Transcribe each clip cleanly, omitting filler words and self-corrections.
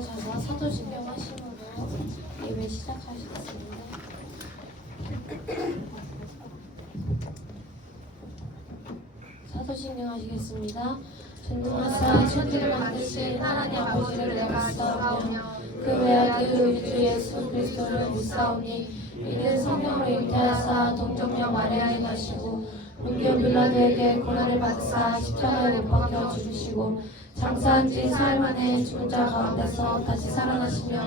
일어나셔서 사도신경 하심으로 예배 시작하시겠습니다. 사도신경 하시겠습니다. 전능하사 천지를 만드신 하나님 아버지를 내가 믿사오며 그 외아들 우리 주 예수 그리스도를 믿사오니 이는 성령으로 잉태하사 동정녀 마리아에 나시고 본디오 빌라도에게 고난을 받으사 십자가에 못 박혀 죽으시고 장사한 지 사흘 만에 죽은 자 가운데서 다시 살아나시며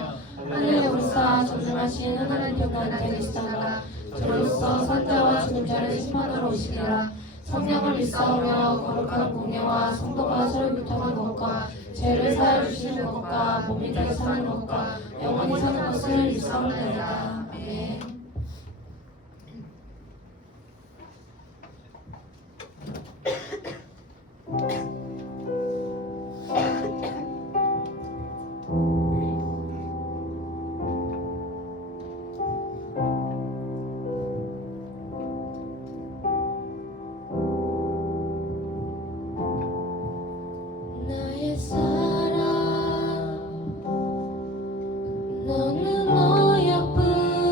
하늘에 오르사 전능하신 하나님 평강에 계시다가 저로서 선자와 죽은 자를 심판하러 오시리라. 성령을 믿사오며 거룩한 공예와 성도가 서로 교통한 것과 죄를 사해 주시는 것과 몸이 다시 사는 것과 영원히 사는 것을 믿사옵나이다. 아멘. 나의 사랑 너는 어여쁜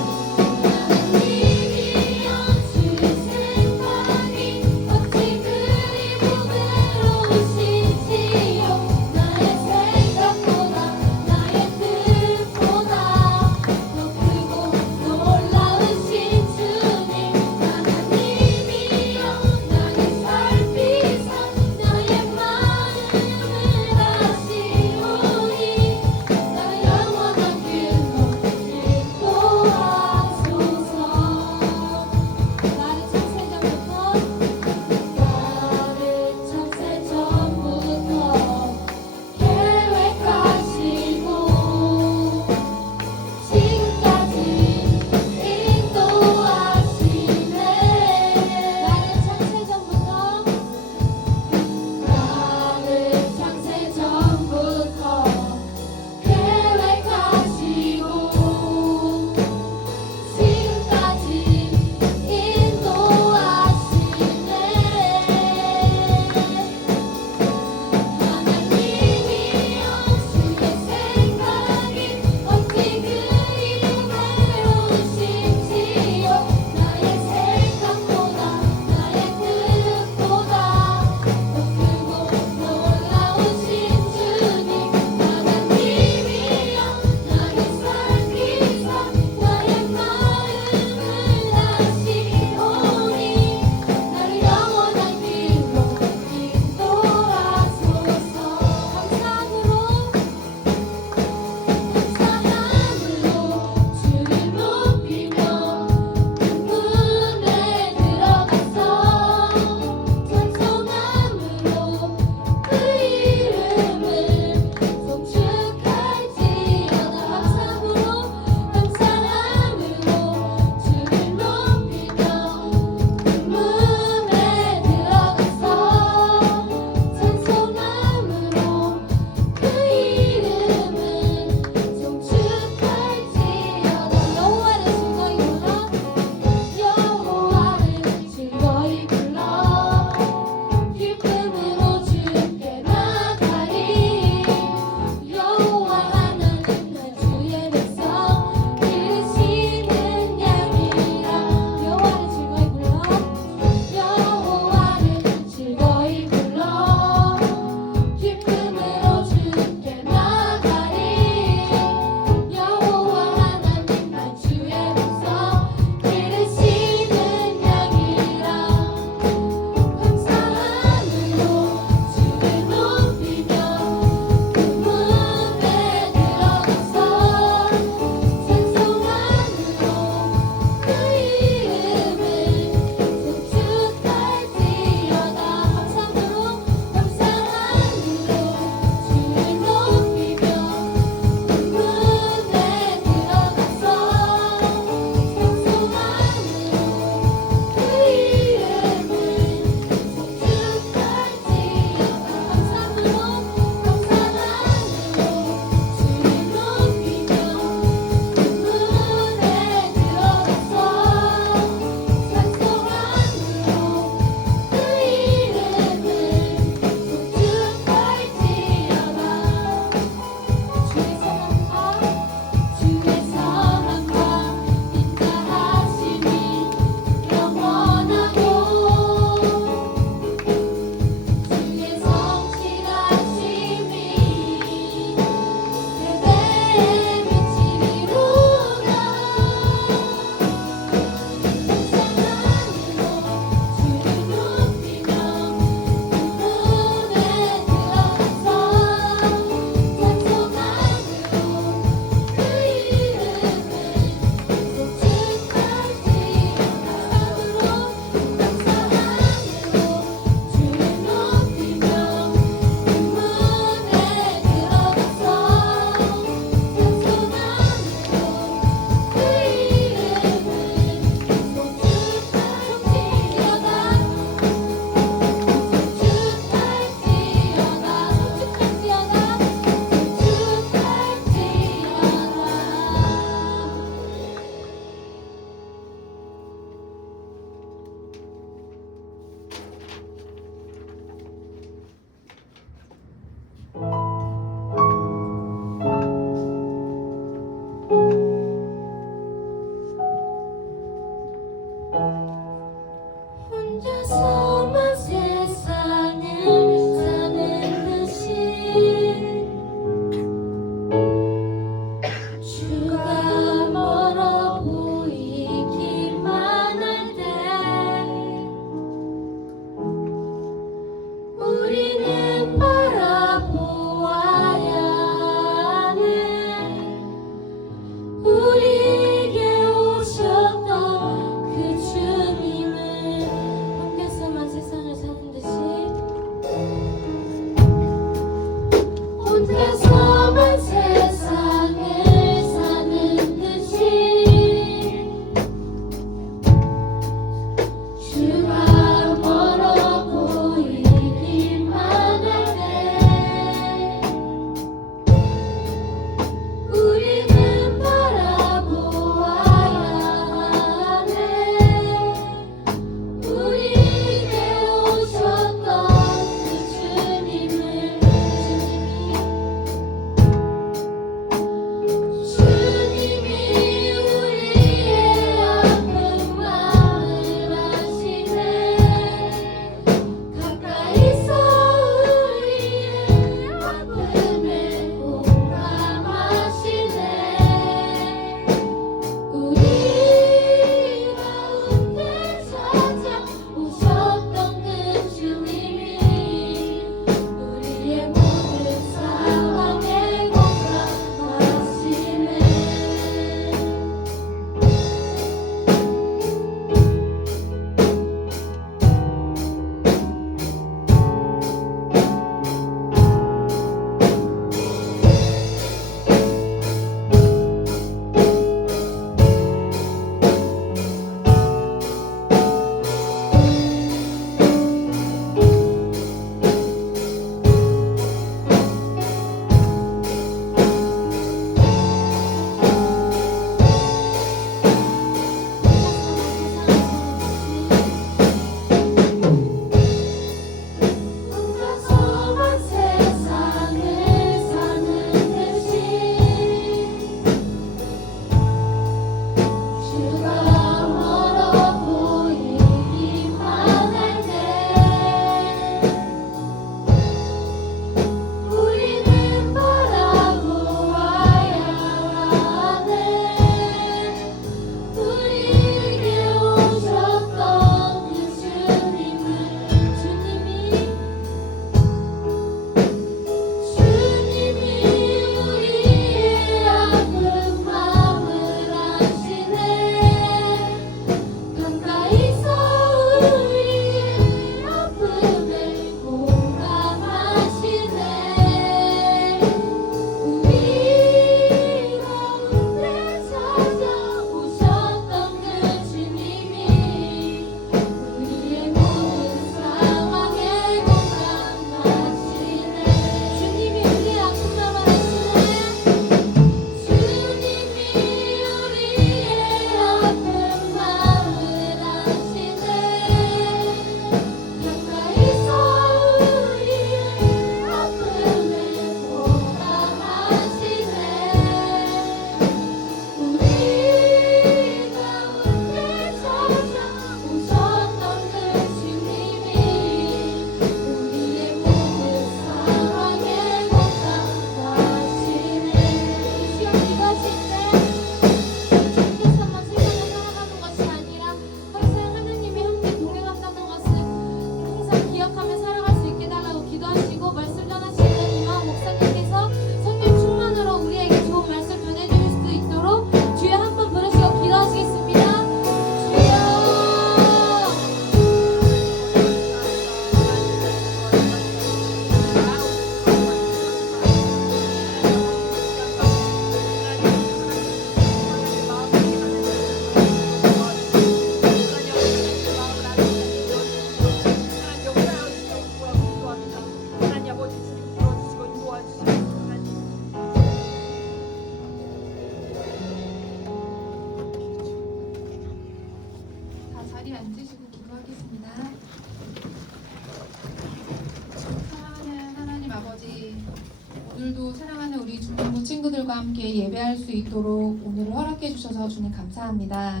오늘도 사랑하는 우리 중등부 친구들과 함께 예배할 수 있도록 오늘을 허락해 주셔서 주님 감사합니다.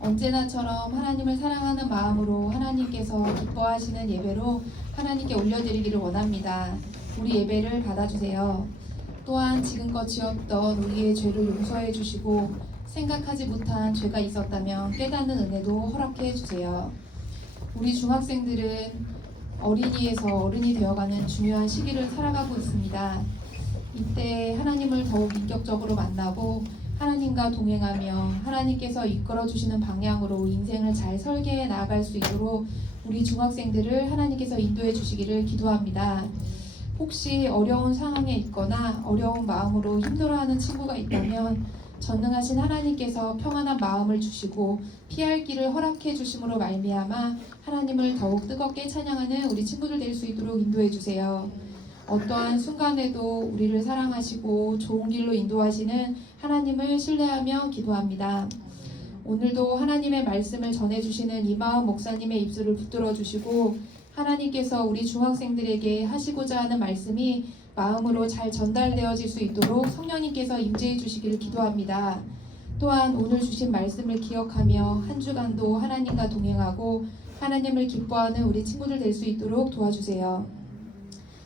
언제나처럼 하나님을 사랑하는 마음으로 하나님께서 기뻐하시는 예배로 하나님께 올려드리기를 원합니다. 우리 예배를 받아주세요. 또한 지금껏 지었던 우리의 죄를 용서해 주시고 생각하지 못한 죄가 있었다면 깨닫는 은혜도 허락해 주세요. 우리 중학생들은 어린이에서 어른이 되어가는 중요한 시기를 살아가고 있습니다. 이때 하나님을 더욱 인격적으로 만나고 하나님과 동행하며 하나님께서 이끌어주시는 방향으로 인생을 잘 설계해 나아갈 수 있도록 우리 중학생들을 하나님께서 인도해 주시기를 기도합니다. 혹시 어려운 상황에 있거나 어려운 마음으로 힘들어하는 친구가 있다면 전능하신 하나님께서 평안한 마음을 주시고 피할 길을 허락해 주심으로 말미암아 하나님을 더욱 뜨겁게 찬양하는 우리 친구들 될 수 있도록 인도해 주세요. 어떠한 순간에도 우리를 사랑하시고 좋은 길로 인도하시는 하나님을 신뢰하며 기도합니다. 오늘도 하나님의 말씀을 전해주시는 이마음 목사님의 입술을 붙들어 주시고 하나님께서 우리 중학생들에게 하시고자 하는 말씀이 마음으로 잘 전달되어질 수 있도록 성령님께서 임재해 주시기를 기도합니다. 또한 오늘 주신 말씀을 기억하며 한 주간도 하나님과 동행하고 하나님을 기뻐하는 우리 친구들 될 수 있도록 도와주세요.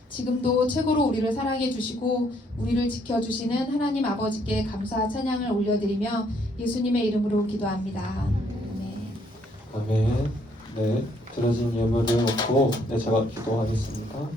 지금도 최고로 우리를 사랑해 주시고 우리를 지켜주시는 하나님 아버지께 감사 찬양을 올려드리며 예수님의 이름으로 기도합니다. 네. 아멘. 네, 들어진 예물을 놓고 제가 기도하겠습니다.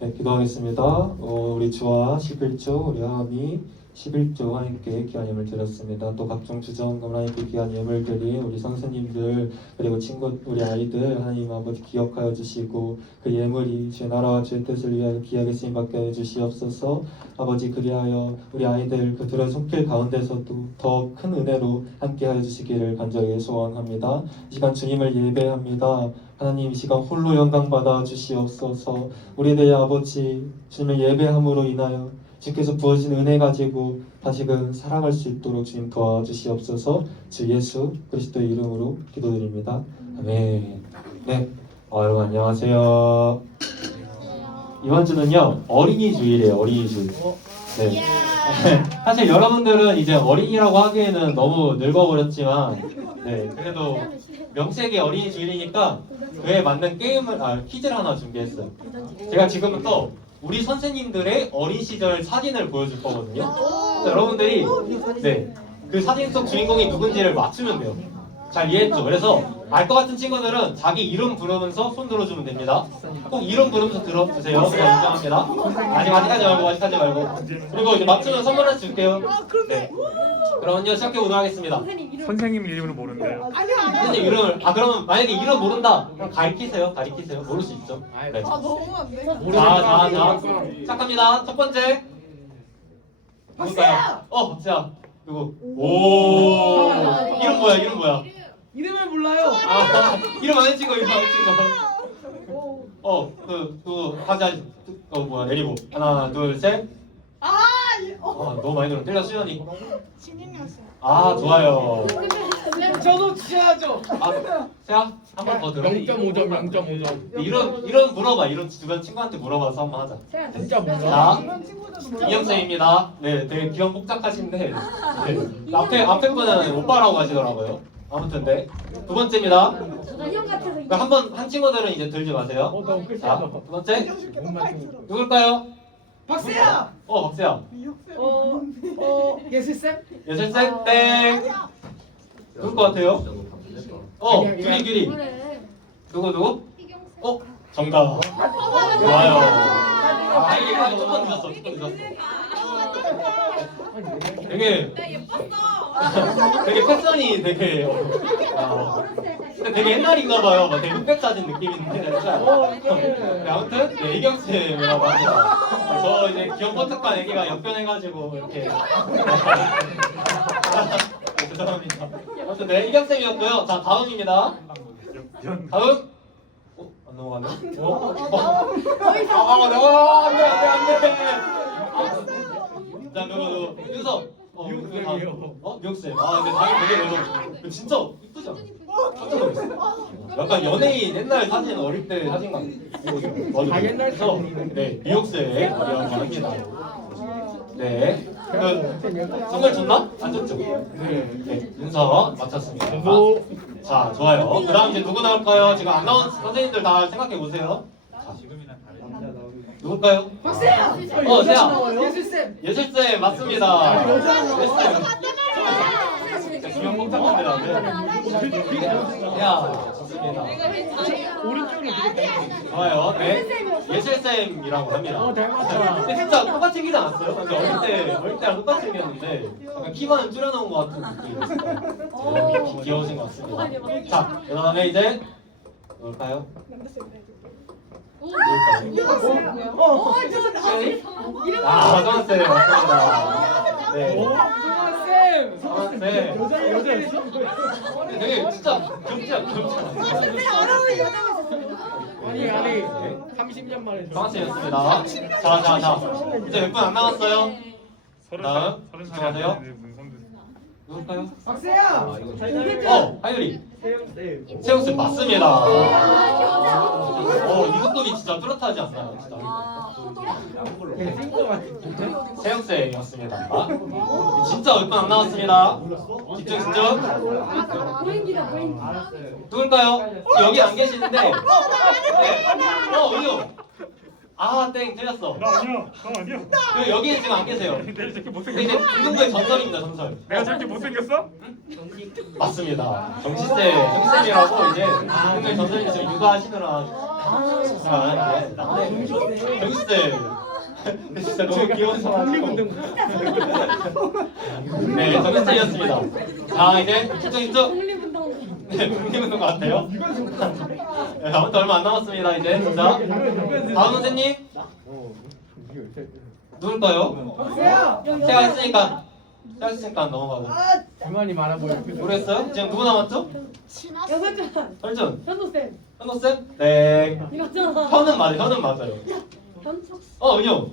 네, 기도하겠습니다. 우리 주와 11조, 우리 하나님 11조 하나님께 귀한 예물 드렸습니다. 또 각종 주정금 하나님께 귀한 예물 드린 우리 선생님들 그리고 친구 우리 아이들 하나님 아버지 기억하여 주시고 그 예물이 주의 나라와 주의 뜻을 위하여 귀하게 쓰임받게 해 주시옵소서. 아버지 그리하여 우리 아이들 그 들의 손길 가운데서도 더 큰 은혜로 함께하여 주시기를 간절히 소원합니다. 이 시간 주님을 예배합니다. 하나님 이 시간 홀로 영광 받아 주시옵소서. 우리 내 아버지 주님을 예배함으로 인하여 주께서 부어진 은혜 가지고 다시금 살아갈 수 있도록 주님 도와주시옵소서. 주 예수 그리스도의 이름으로 기도드립니다. 아멘. 네, 여러분 안녕하세요. 이번 주는요 어린이 주일이에요. 어린이 주일. 네. 사실 여러분들은 이제 어린이라고 하기에는 너무 늙어버렸지만, 네 그래도 명색이 어린이 주일이니까 그에 맞는 퀴즈를 하나 준비했어요. 제가 지금부터 우리 선생님들의 어린 시절 사진을 보여줄 거거든요. 여러분들이 그 사진 속 주인공이 누군지를 맞추면 돼요. 잘 이해했죠? 그래서 알 것 같은 친구들은 자기 이름 부르면서 손 들어주면 됩니다. 꼭 이름 부르면서 들어주세요. 제가 인정합니다. 아직까지 말고. 그리고 이제 맞추면 선물 하나 줄게요. 네. 그러면요 시작해보도록 하겠습니다. 선생님 이름을 모른대요. 선생님 이름을 그러면 만약에 이름 모른다 그럼 가리키세요. 모를 수 있죠. 네. 너무한데? 자 시작합니다. 첫 번째 누굴까요? 박수야. 누구? 오 이름 뭐야? 이름을 몰라요. 이름 안 친거 가자. 내리고 하나 둘 셋. 너무 많이 들어. 틀려 수연이. 신인이었어요. 좋아요. 저도 취하죠. 세아 한 번 더 들어. 0.5점 0.5점. 이런 물어봐. 이런 주변 친구한테 물어봐서 한번 하자. 진짜 몰라. 자 이런 친구들도 몰라요. 이영쌤입니다. 네, 되게 귀염 복잡하신데 네. 앞에 분은 오빠라고 하시더라고요. 아무튼 네. 두 번째입니다. 한 친구들은 이제 들지 마세요. 너무 끝이야. 자, 두 번째 못 맞추고. 누굴까요? 박세야. 박세야. 예슬쌤? 예슬쌤 땡. 누굴 것 같아요? 규리. 누구? 정답. 좋아요. 이게 조금 늦었어. 되게 패션이 되게 근데 되게 옛날인가 봐요. 막 되게 흑백 사진 느낌인데 네, 아무튼 이경쌤이라고 합니다. 저 이제 귀염 뽀득한 애기가 역변해가지고 이렇게 죄송합니다. 아무튼 네 이경쌤이었고요. 자 다음입니다. 다음 안 넘어가네. 안돼. 자 누구 윤서. 미역쌤. 근데 당연히 되게 진짜 이쁘지 않아? 깜짝 놀랐어. 약간 연예인 옛날 사진 어릴 때 사진 같아요. 다 옛날 네, 미역새 한번 합니다. 네. 선물 줬나? 안 줬죠? 네. 윤서 마쳤습니다. 자, 좋아요. 그 다음 이제 누구 나올까요? 지금 안 나온 선생님들 다 생각해 보세요. 자, 누굴까요? 박세야. 세야. 예술쌤. 예술쌤 맞습니다. 예술쌤. 중요한 복잡한데. 야, 좋습니다. 오른쪽으로 좋아요. 네. 예술쌤이라고 합니다. 닮았다. 근데 진짜 똑같이 생기지 않았어요? 근데 어릴 때랑 똑같이 생겼는데 약간 키만 줄여놓은 것 같은 느낌이었어요. 네, 귀여우신 것 같습니다. 자, 그 다음에 이제 뭘까요? 정한쌤 맞습니다. 네. 정한쌤. 되게 진짜 귀엽지 않아요? 아니 30년 만에 정한쌤이었습니다. 자. 이제 몇 분 안 남았어요? 다음 집중하세요. 누굴까요? 박세야. 하율이. 세영쌤 맞습니다. 이것도 진짜 뚜렷하지 않나요? 진짜. 세영쌤이었습니다. 진짜 몇 분 안 남았습니다. 집중. 누굴까요? 여기 안 계시는데. 네. 은유. 땡 틀렸어. 나 아니야. 여기 지금 안 계세요. 내가 저렇게 근데 못생겼어? 이제 중등부의 전설입니다, 전설. 내가 저렇게 못생겼어? 맞습니다. 정시쌤이라고 이제 중등부의 전설이 지금 육아하시느라. 정시쌤. 근데 진짜 너무 귀여운 상황이고. 네, 정시쌤이었습니다. 자, 이제 집중. 네, 독립운동 같아요. 네, 아무튼 얼마 안 남았습니다, 이제. 자, 다음 선생님. 누굴까요? 박세야. 제가 했으니까 넘어가고. 불만이 많아 보여. 모르겠어요? 지금 누구 남았죠? 여섯잔 설준. 현도쌤 현호쌤? 네. 이거잖아 현은 맞아요. 현석 은유.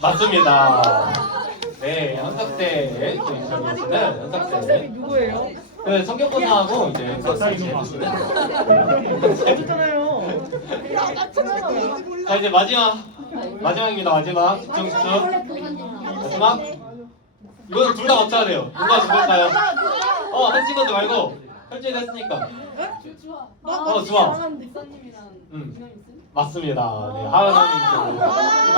맞습니다. 네, 현석쌤. 현석쌤. 누구예요? 그 성격고사하고 이제 박사님 해주시는. 해줬잖아요. 자, 이제 마지막입니다. 마지막. 집중. 마지막. 이거는 둘 다 맞춰야 돼요. 누가 누굴까요? 한 친구도 말고 설정이 됐으니까. 좋아. 맞습니다. 네, 하은아님 쪽.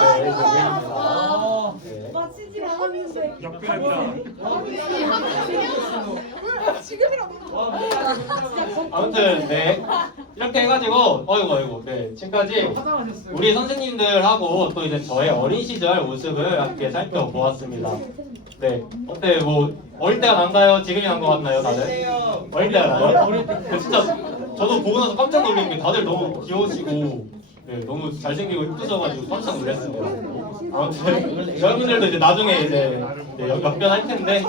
네, 정답입니다. 네. 맞히질 않았는데 역변했다. 아무튼 네 이렇게 해가지고 어이구 네 지금까지 우리 선생님들하고 또 이제 저의 어린 시절 모습을 함께 살펴보았습니다. 네 어때 뭐 어릴 때가 난가요? 지금이 난 것 같나요 다들? 어릴 때가 나요? 진짜 저도 보고 나서 깜짝 놀란 게 다들 너무 귀여우시고 네, 너무 잘생기고 이쁘셔가지고 깜짝 놀랐습니다. 아무튼 여러분들도 이제 나중에 이제 역변할 텐데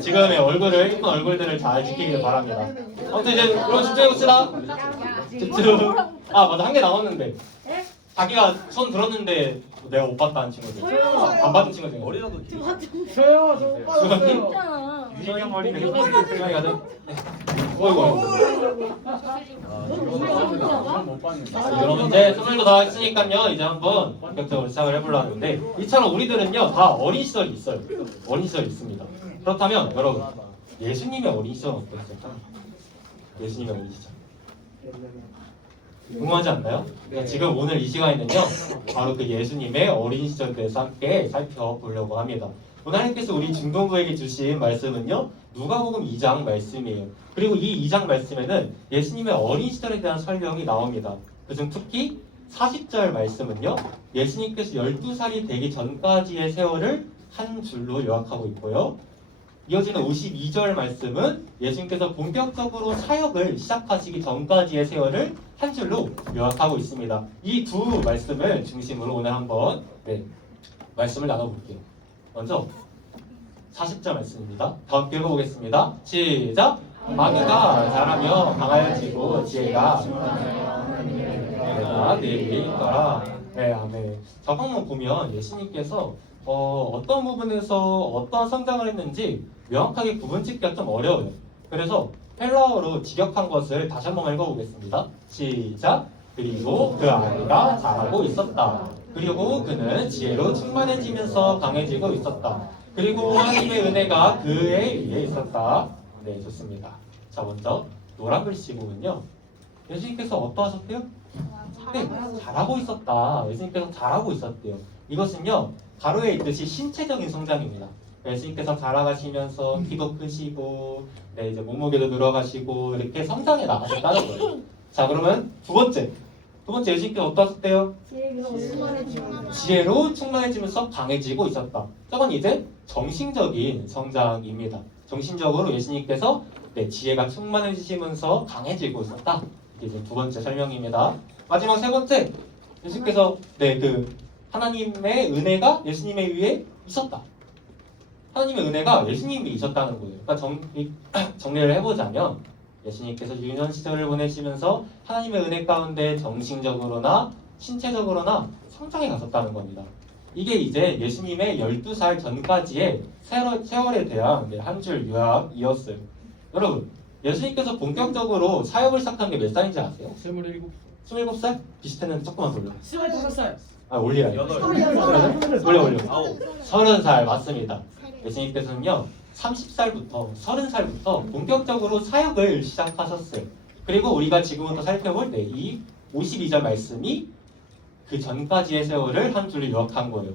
지금의 얼굴을 이쁜 얼굴들을 잘 지키길 바랍니다. 아무튼 이제 그럼 집중해봅시다. 집중. 맞아 한 개 남았는데 자기가 손 들었는데 내가 못 봤다는 친구들. 안 받은 친구 중에 어리라도 저요. 저 못 받았어요. 있잖아 유경 어린이. 수영이 가자. 어이구. 여러분 이제 선물도 다 했으니까요. 이제 한번 본격적으로 시작을 해보려고 하는데 이처럼 우리들은요 다 어린 시절이 있어요. 어린 시절이 있습니다. 그렇다면 여러분 예수님의 어린 시절은 어떠셨을까요? 예수님의 어린 시절. 궁금하지 않나요? 지금 오늘 이 시간에는요 바로 그 예수님의 어린 시절에 대해서 함께 살펴보려고 합니다. 오늘 하나님께서 우리 중동부에게 주신 말씀은요 누가복음 2장 말씀이에요. 그리고 이 2장 말씀에는 예수님의 어린 시절에 대한 설명이 나옵니다. 그중 특히 40절 말씀은요 예수님께서 12살이 되기 전까지의 세월을 한 줄로 요약하고 있고요. 이어지는 52절 말씀은 예수님께서 본격적으로 사역을 시작하시기 전까지의 세월을 한 줄로 요약하고 있습니다. 이 두 말씀을 중심으로 오늘 한번 말씀을 나눠볼게요. 먼저 40절 말씀입니다. 다 함께 읽어보겠습니다. 시작! 마귀가 자라며 강하여지고 지혜가 내가 네 위에 있더라. 네, 아멘. 자, 한번 보면 예수님께서 어떤 부분에서 어떤 성장을 했는지 명확하게 구분짓기가 좀 어려워요. 그래서 헬라어로 직역한 것을 다시 한번 읽어보겠습니다. 시작. 그리고 그 아이가 자라고 있었다. 그리고 그는 지혜로 충만해지면서 강해지고 있었다. 그리고 하나님의 은혜가 그에 위해 있었다. 네, 좋습니다. 자, 먼저 노란 글씨 부분요. 예수님께서 어떠하셨대요? 네, 잘하고 있었다. 예수님께서 잘하고 있었대요. 이것은요, 가로에 있듯이 신체적인 성장입니다. 예수님께서 자라가시면서 키도 크시고, 네, 이제 몸무게도 늘어가시고 이렇게 성장해 나가셨다는 거예요. 자, 그러면 두 번째 예수님께서 어떠하셨대요? 지혜로 충만해지면서 강해지고 있었다. 저건 이제 정신적인 성장입니다. 정신적으로 예수님께서 네, 지혜가 충만해지시면서 강해지고 있었다. 이게 이제 두 번째 설명입니다. 마지막 세 번째, 예수님께서 네, 그 하나님의 은혜가 예수님의 위에 있었다. 하나님의 은혜가 예수님이 있었다는 거예요. 그러니까 정리를 해보자면 예수님께서 유년 시절을 보내시면서 하나님의 은혜 가운데 정신적으로나 신체적으로나 성장해 가셨다는 겁니다. 이게 이제 예수님의 12살 전까지의 세월에 대한 한 줄 요약이었어요. 여러분, 예수님께서 본격적으로 사역을 시작한 게 몇 살인지 아세요? 27. 27살? 비슷했는데 조금만 돌려. 25살. 아, 올리라. 올려. 30살 맞습니다. 예수님께서는요 30살부터 30살부터 본격적으로 사역을 시작하셨어요. 그리고 우리가 지금부터 살펴볼 이 52절 말씀이 그 전까지의 세월을 한 줄로 요약한 거예요.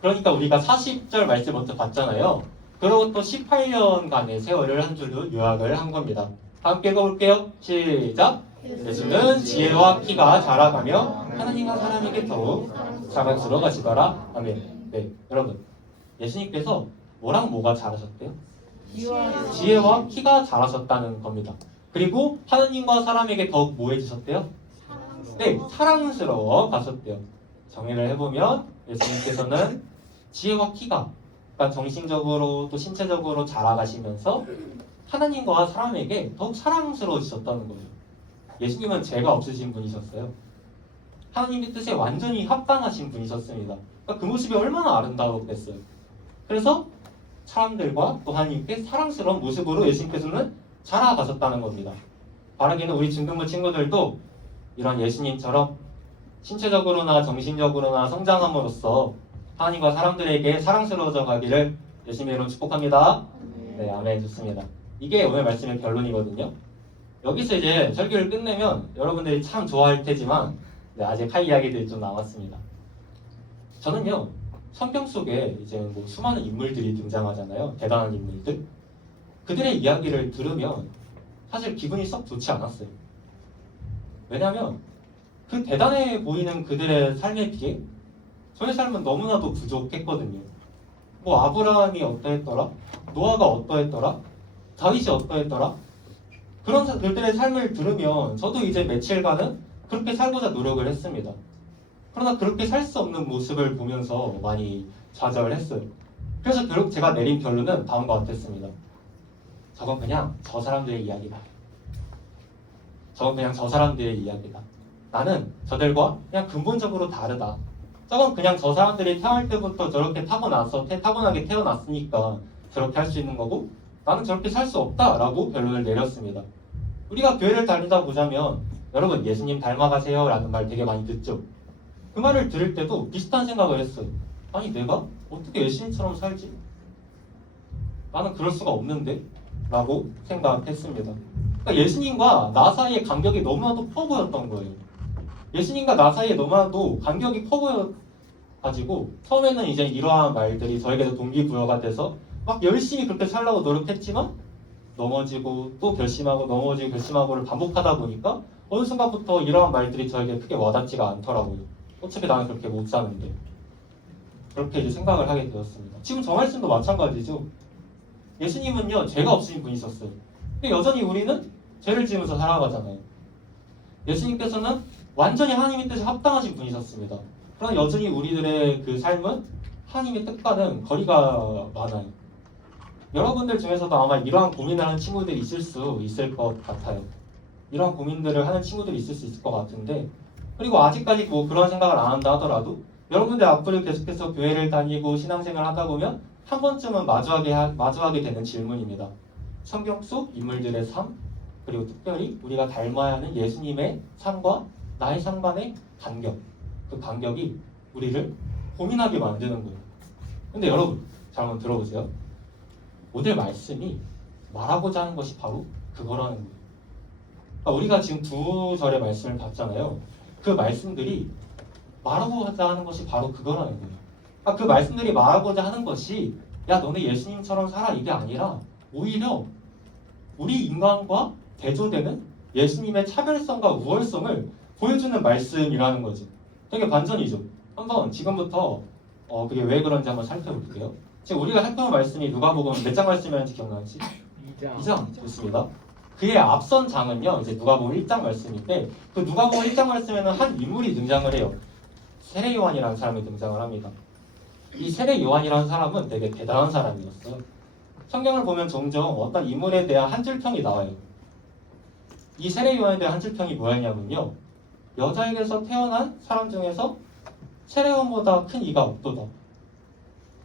그러니까 우리가 40절 말씀 먼저 봤잖아요. 그리고 또 18년간의 세월을 한 줄로 요약을 한 겁니다. 함께 읽어볼게요. 시작! 예수는 지혜와 키가 자라가며 하나님과 사람에게 더욱 자랑스러워 가시더라. 아멘. 네, 여러분, 예수님께서 뭐랑 뭐가 자라셨대요? 지혜와 키가 자라셨다는 겁니다. 그리고 하나님과 사람에게 더욱 뭐 해주셨대요? 네, 사랑스러워 가셨대요. 정리를 해보면 예수님께서는 지혜와 키가, 그러니까 정신적으로 또 신체적으로 자라가시면서 하나님과 사람에게 더욱 사랑스러워지셨다는 거예요. 예수님은 죄가 없으신 분이셨어요. 하나님의 뜻에 완전히 합당하신 분이셨습니다. 그러니까 그 모습이 얼마나 아름다웠겠어요. 그래서 사람들과 또 하나님께 사랑스러운 모습으로 예수님께서는 자라가셨다는 겁니다. 바라기는 우리 중등부 친구들도 이런 예수님처럼 신체적으로나 정신적으로나 성장함으로써 하나님과 사람들에게 사랑스러워져 가기를 예수님의 이름으로 축복합니다. 네, 아멘. 좋습니다. 이게 오늘 말씀의 결론이거든요. 여기서 이제 설교를 끝내면 여러분들이 참 좋아할 테지만 네, 아직 할 이야기들이 좀 남았습니다. 저는요, 성경 속에 이제 뭐 수많은 인물들이 등장하잖아요. 대단한 인물들. 그들의 이야기를 들으면 사실 기분이 썩 좋지 않았어요. 왜냐하면 그 대단해 보이는 그들의 삶에 비해 저의 삶은 너무나도 부족했거든요. 뭐 아브라함이 어떠했더라? 노아가 어떠했더라? 다윗이 어떠했더라? 그런 그들의 삶을 들으면 저도 이제 며칠간은 그렇게 살고자 노력을 했습니다. 그러나 그렇게 살 수 없는 모습을 보면서 많이 좌절했어요. 그래서 결국 제가 내린 결론은 다음과 같았습니다. 저건 그냥 저 사람들의 이야기다. 저건 그냥 저 사람들의 이야기다. 나는 저들과 그냥 근본적으로 다르다. 저건 그냥 저 사람들이 태어날 때부터 저렇게 타고나게 태어났으니까 저렇게 할 수 있는 거고 나는 저렇게 살 수 없다라고 결론을 내렸습니다. 우리가 교회를 다니다 보자면 여러분 예수님 닮아가세요 라는 말 되게 많이 듣죠. 그 말을 들을 때도 비슷한 생각을 했어요. 아니 내가 어떻게 예수님처럼 살지? 나는 그럴 수가 없는데? 라고 생각했습니다. 그러니까 예수님과 나 사이의 간격이 너무나도 커 보였던 거예요. 예수님과 나 사이에 너무나도 간격이 커 보여가지고 처음에는 이제 이러한 말들이 저에게도 동기부여가 돼서 막 열심히 그렇게 살려고 노력했지만 넘어지고 또 결심하고 넘어지고 결심하고를 반복하다 보니까 어느 순간부터 이러한 말들이 저에게 크게 와닿지가 않더라고요. 어차피 나는 그렇게 못 사는데. 그렇게 이제 생각을 하게 되었습니다. 지금 저 말씀도 마찬가지죠. 예수님은요 죄가 없으신 분이셨어요. 근데 여전히 우리는 죄를 지으면서 살아가잖아요. 예수님께서는 완전히 하나님의 뜻에 합당하신 분이셨습니다. 그러나 여전히 우리들의 그 삶은 하나님의 뜻과는 거리가 많아요. 여러분들 중에서도 아마 이러한 고민을 하는 친구들이 있을 것 같아요. 이러한 고민들을 하는 친구들이 있을 수 있을 것 같은데 그리고 아직까지 뭐 그런 생각을 안 한다 하더라도 여러분들 앞으로 계속해서 교회를 다니고 신앙생활을 하다 보면 한 번쯤은 마주하게 되는 질문입니다. 성경 속 인물들의 삶, 그리고 특별히 우리가 닮아야 하는 예수님의 삶과 나의 삶 간의 간격, 그 간격이 우리를 고민하게 만드는 거예요. 근데 여러분, 잘 한번 들어보세요. 오늘 말씀이 말하고자 하는 것이 바로 그거라는 거예요. 그러니까 우리가 지금 두 절의 말씀을 봤잖아요. 그 말씀들이 말하고자 하는 것이 바로 그거라는 거예요. 그러니까 그 말씀들이 말하고자 하는 것이 야 너네 예수님처럼 살아 이게 아니라 오히려 우리 인간과 대조되는 예수님의 차별성과 우월성을 보여주는 말씀이라는 거지. 되게 반전이죠. 한번 지금부터 그게 왜 그런지 한번 살펴볼게요. 지금 우리가 살펴본 말씀이 누가복음 몇 장 말씀이었는지 기억나지? 2장 좋습니다. 그의 앞선 장은요 이제 누가복음 1장 말씀인데 그 누가복음 1장 말씀에는 한 인물이 등장을 해요. 세례 요한이라는 사람이 등장을 합니다. 이 세례 요한이라는 사람은 되게 대단한 사람이었어요. 성경을 보면 종종 어떤 인물에 대한 한 줄평이 나와요. 이 세례 요한에 대한 한 줄평이 뭐였냐면요. 여자에게서 태어난 사람 중에서 세례 요한보다 큰 이가 없도다.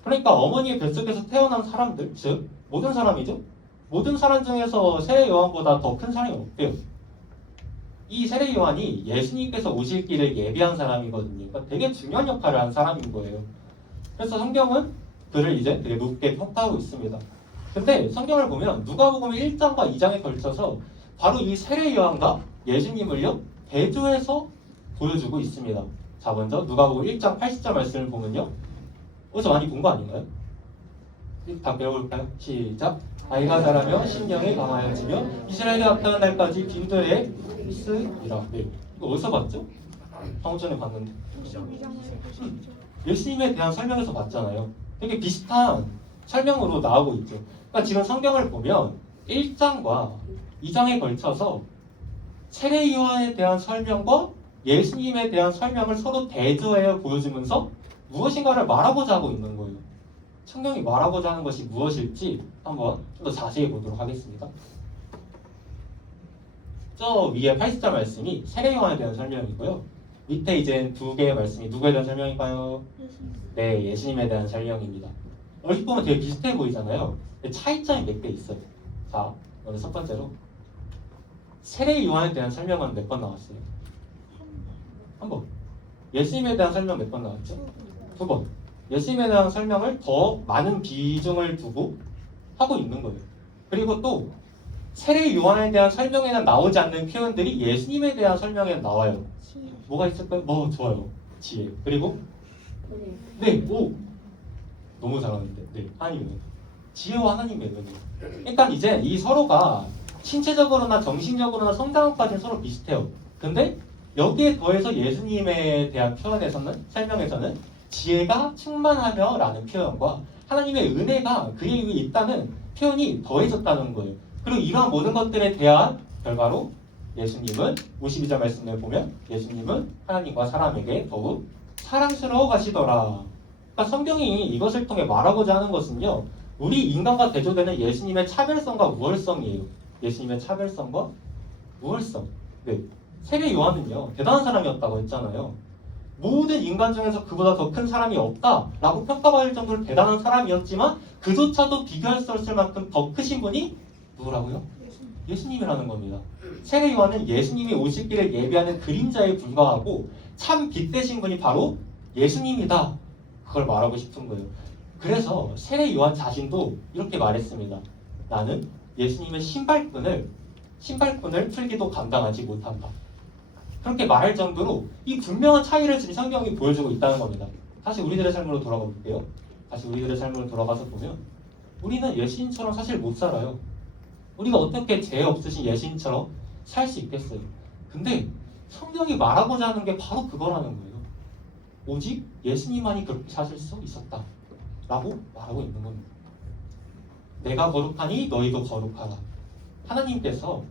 그러니까 어머니의 뱃속에서 태어난 사람들, 즉 모든 사람이죠. 모든 사람 중에서 세례 요한보다 더 큰 사람이 없대요. 이 세례 요한이 예수님께서 오실 길을 예비한 사람이거든요. 그러니까 되게 중요한 역할을 한 사람인 거예요. 그래서 성경은 그를 이제 되게 높게 평가하고 있습니다. 근데 성경을 보면 누가복음 1장과 2장에 걸쳐서 바로 이 세례 요한과 예수님을요 대조해서 보여주고 있습니다. 자 먼저 누가복음 1장 80절 말씀을 보면요. 어디서 많이 본 거 아닌가요? 다 배워볼까요? 시작. 아이가 자라며 심령이 강하여지며 이스라엘이 합당한 날까지 빈들에 있으리라. 네. 이거 어디서 봤죠? 방금 전에 봤는데. 예수님에 대한 설명에서 봤잖아요. 되게 비슷한 설명으로 나오고 있죠. 그러니까 지금 성경을 보면 1장과 2장에 걸쳐서 세례 요한에 대한 설명과 예수님에 대한 설명을 서로 대조하여 보여주면서 무엇인가를 말하고자 하고 있는 거예요. 성경이 말하고자 하는 것이 무엇일지 한번 좀 더 자세히 보도록 하겠습니다. 저 위에 80절 말씀이 세례 요한에 대한 설명이고요. 밑에 이제 두 개의 말씀이 누구에 대한 설명일까요? 네, 예수님에 대한 설명입니다. 얼핏 보면 되게 비슷해 보이잖아요. 근데 차이점이 몇 개 있어요. 자, 먼저 첫 번째로 세례 요한에 대한 설명은 몇 번 나왔어요? 한 번. 예수님에 대한 설명 몇 번 나왔죠? 두 번. 예수님에 대한 설명을 더 많은 비중을 두고 하고 있는 거예요. 그리고 또 세례 요한에 대한 설명에는 나오지 않는 표현들이 예수님에 대한 설명에 나와요. 뭐가 있을까요? 좋아요. 지혜. 그리고 네, 오 너무 잘하는데. 네, 하나님의 지혜와 하나님의 은혜. 그러니까 이제 이 서로가 신체적으로나 정신적으로나 성장까지는 서로 비슷해요. 근데 여기에 더해서 예수님에 대한 표현에서는 설명에서는 지혜가 충만하며 라는 표현과 하나님의 은혜가 그에 위해 있다는 표현이 더해졌다는 거예요. 그리고 이러한 모든 것들에 대한 결과로 예수님은 52절 말씀을 보면 예수님은 하나님과 사람에게 더욱 사랑스러워 가시더라. 그러니까 성경이 이것을 통해 말하고자 하는 것은요. 우리 인간과 대조되는 예수님의 차별성과 우월성이에요. 예수님의 차별성과 우월성. 네. 세례 요한은요. 대단한 사람이었다고 했잖아요. 모든 인간 중에서 그보다 더 큰 사람이 없다라고 평가받을 정도로 대단한 사람이었지만 그조차도 비교할 수 없을 만큼 더 크신 분이 누구라고요? 예수님이라는 겁니다. 세례 요한은 예수님이 오실 길을 예비하는 그림자에 불과하고 참 빛 되신 분이 바로 예수님이다. 그걸 말하고 싶은 거예요. 그래서 세례 요한 자신도 이렇게 말했습니다. 나는 예수님의 신발끈을 풀기도 감당하지 못한다. 그렇게 말할 정도로 이 분명한 차이를 지금 성경이 보여주고 있다는 겁니다. 다시 우리들의 삶으로 돌아가 볼게요. 다시 우리들의 삶으로 돌아가서 보면 우리는 예수님처럼 사실 못 살아요. 우리가 어떻게 죄 없으신 예수님처럼 살 수 있겠어요. 근데 성경이 말하고자 하는 게 바로 그거라는 거예요. 오직 예수님만이 그렇게 사실 수 있었다 라고 말하고 있는 겁니다. 내가 거룩하니 너희도 거룩하라. 하나님께서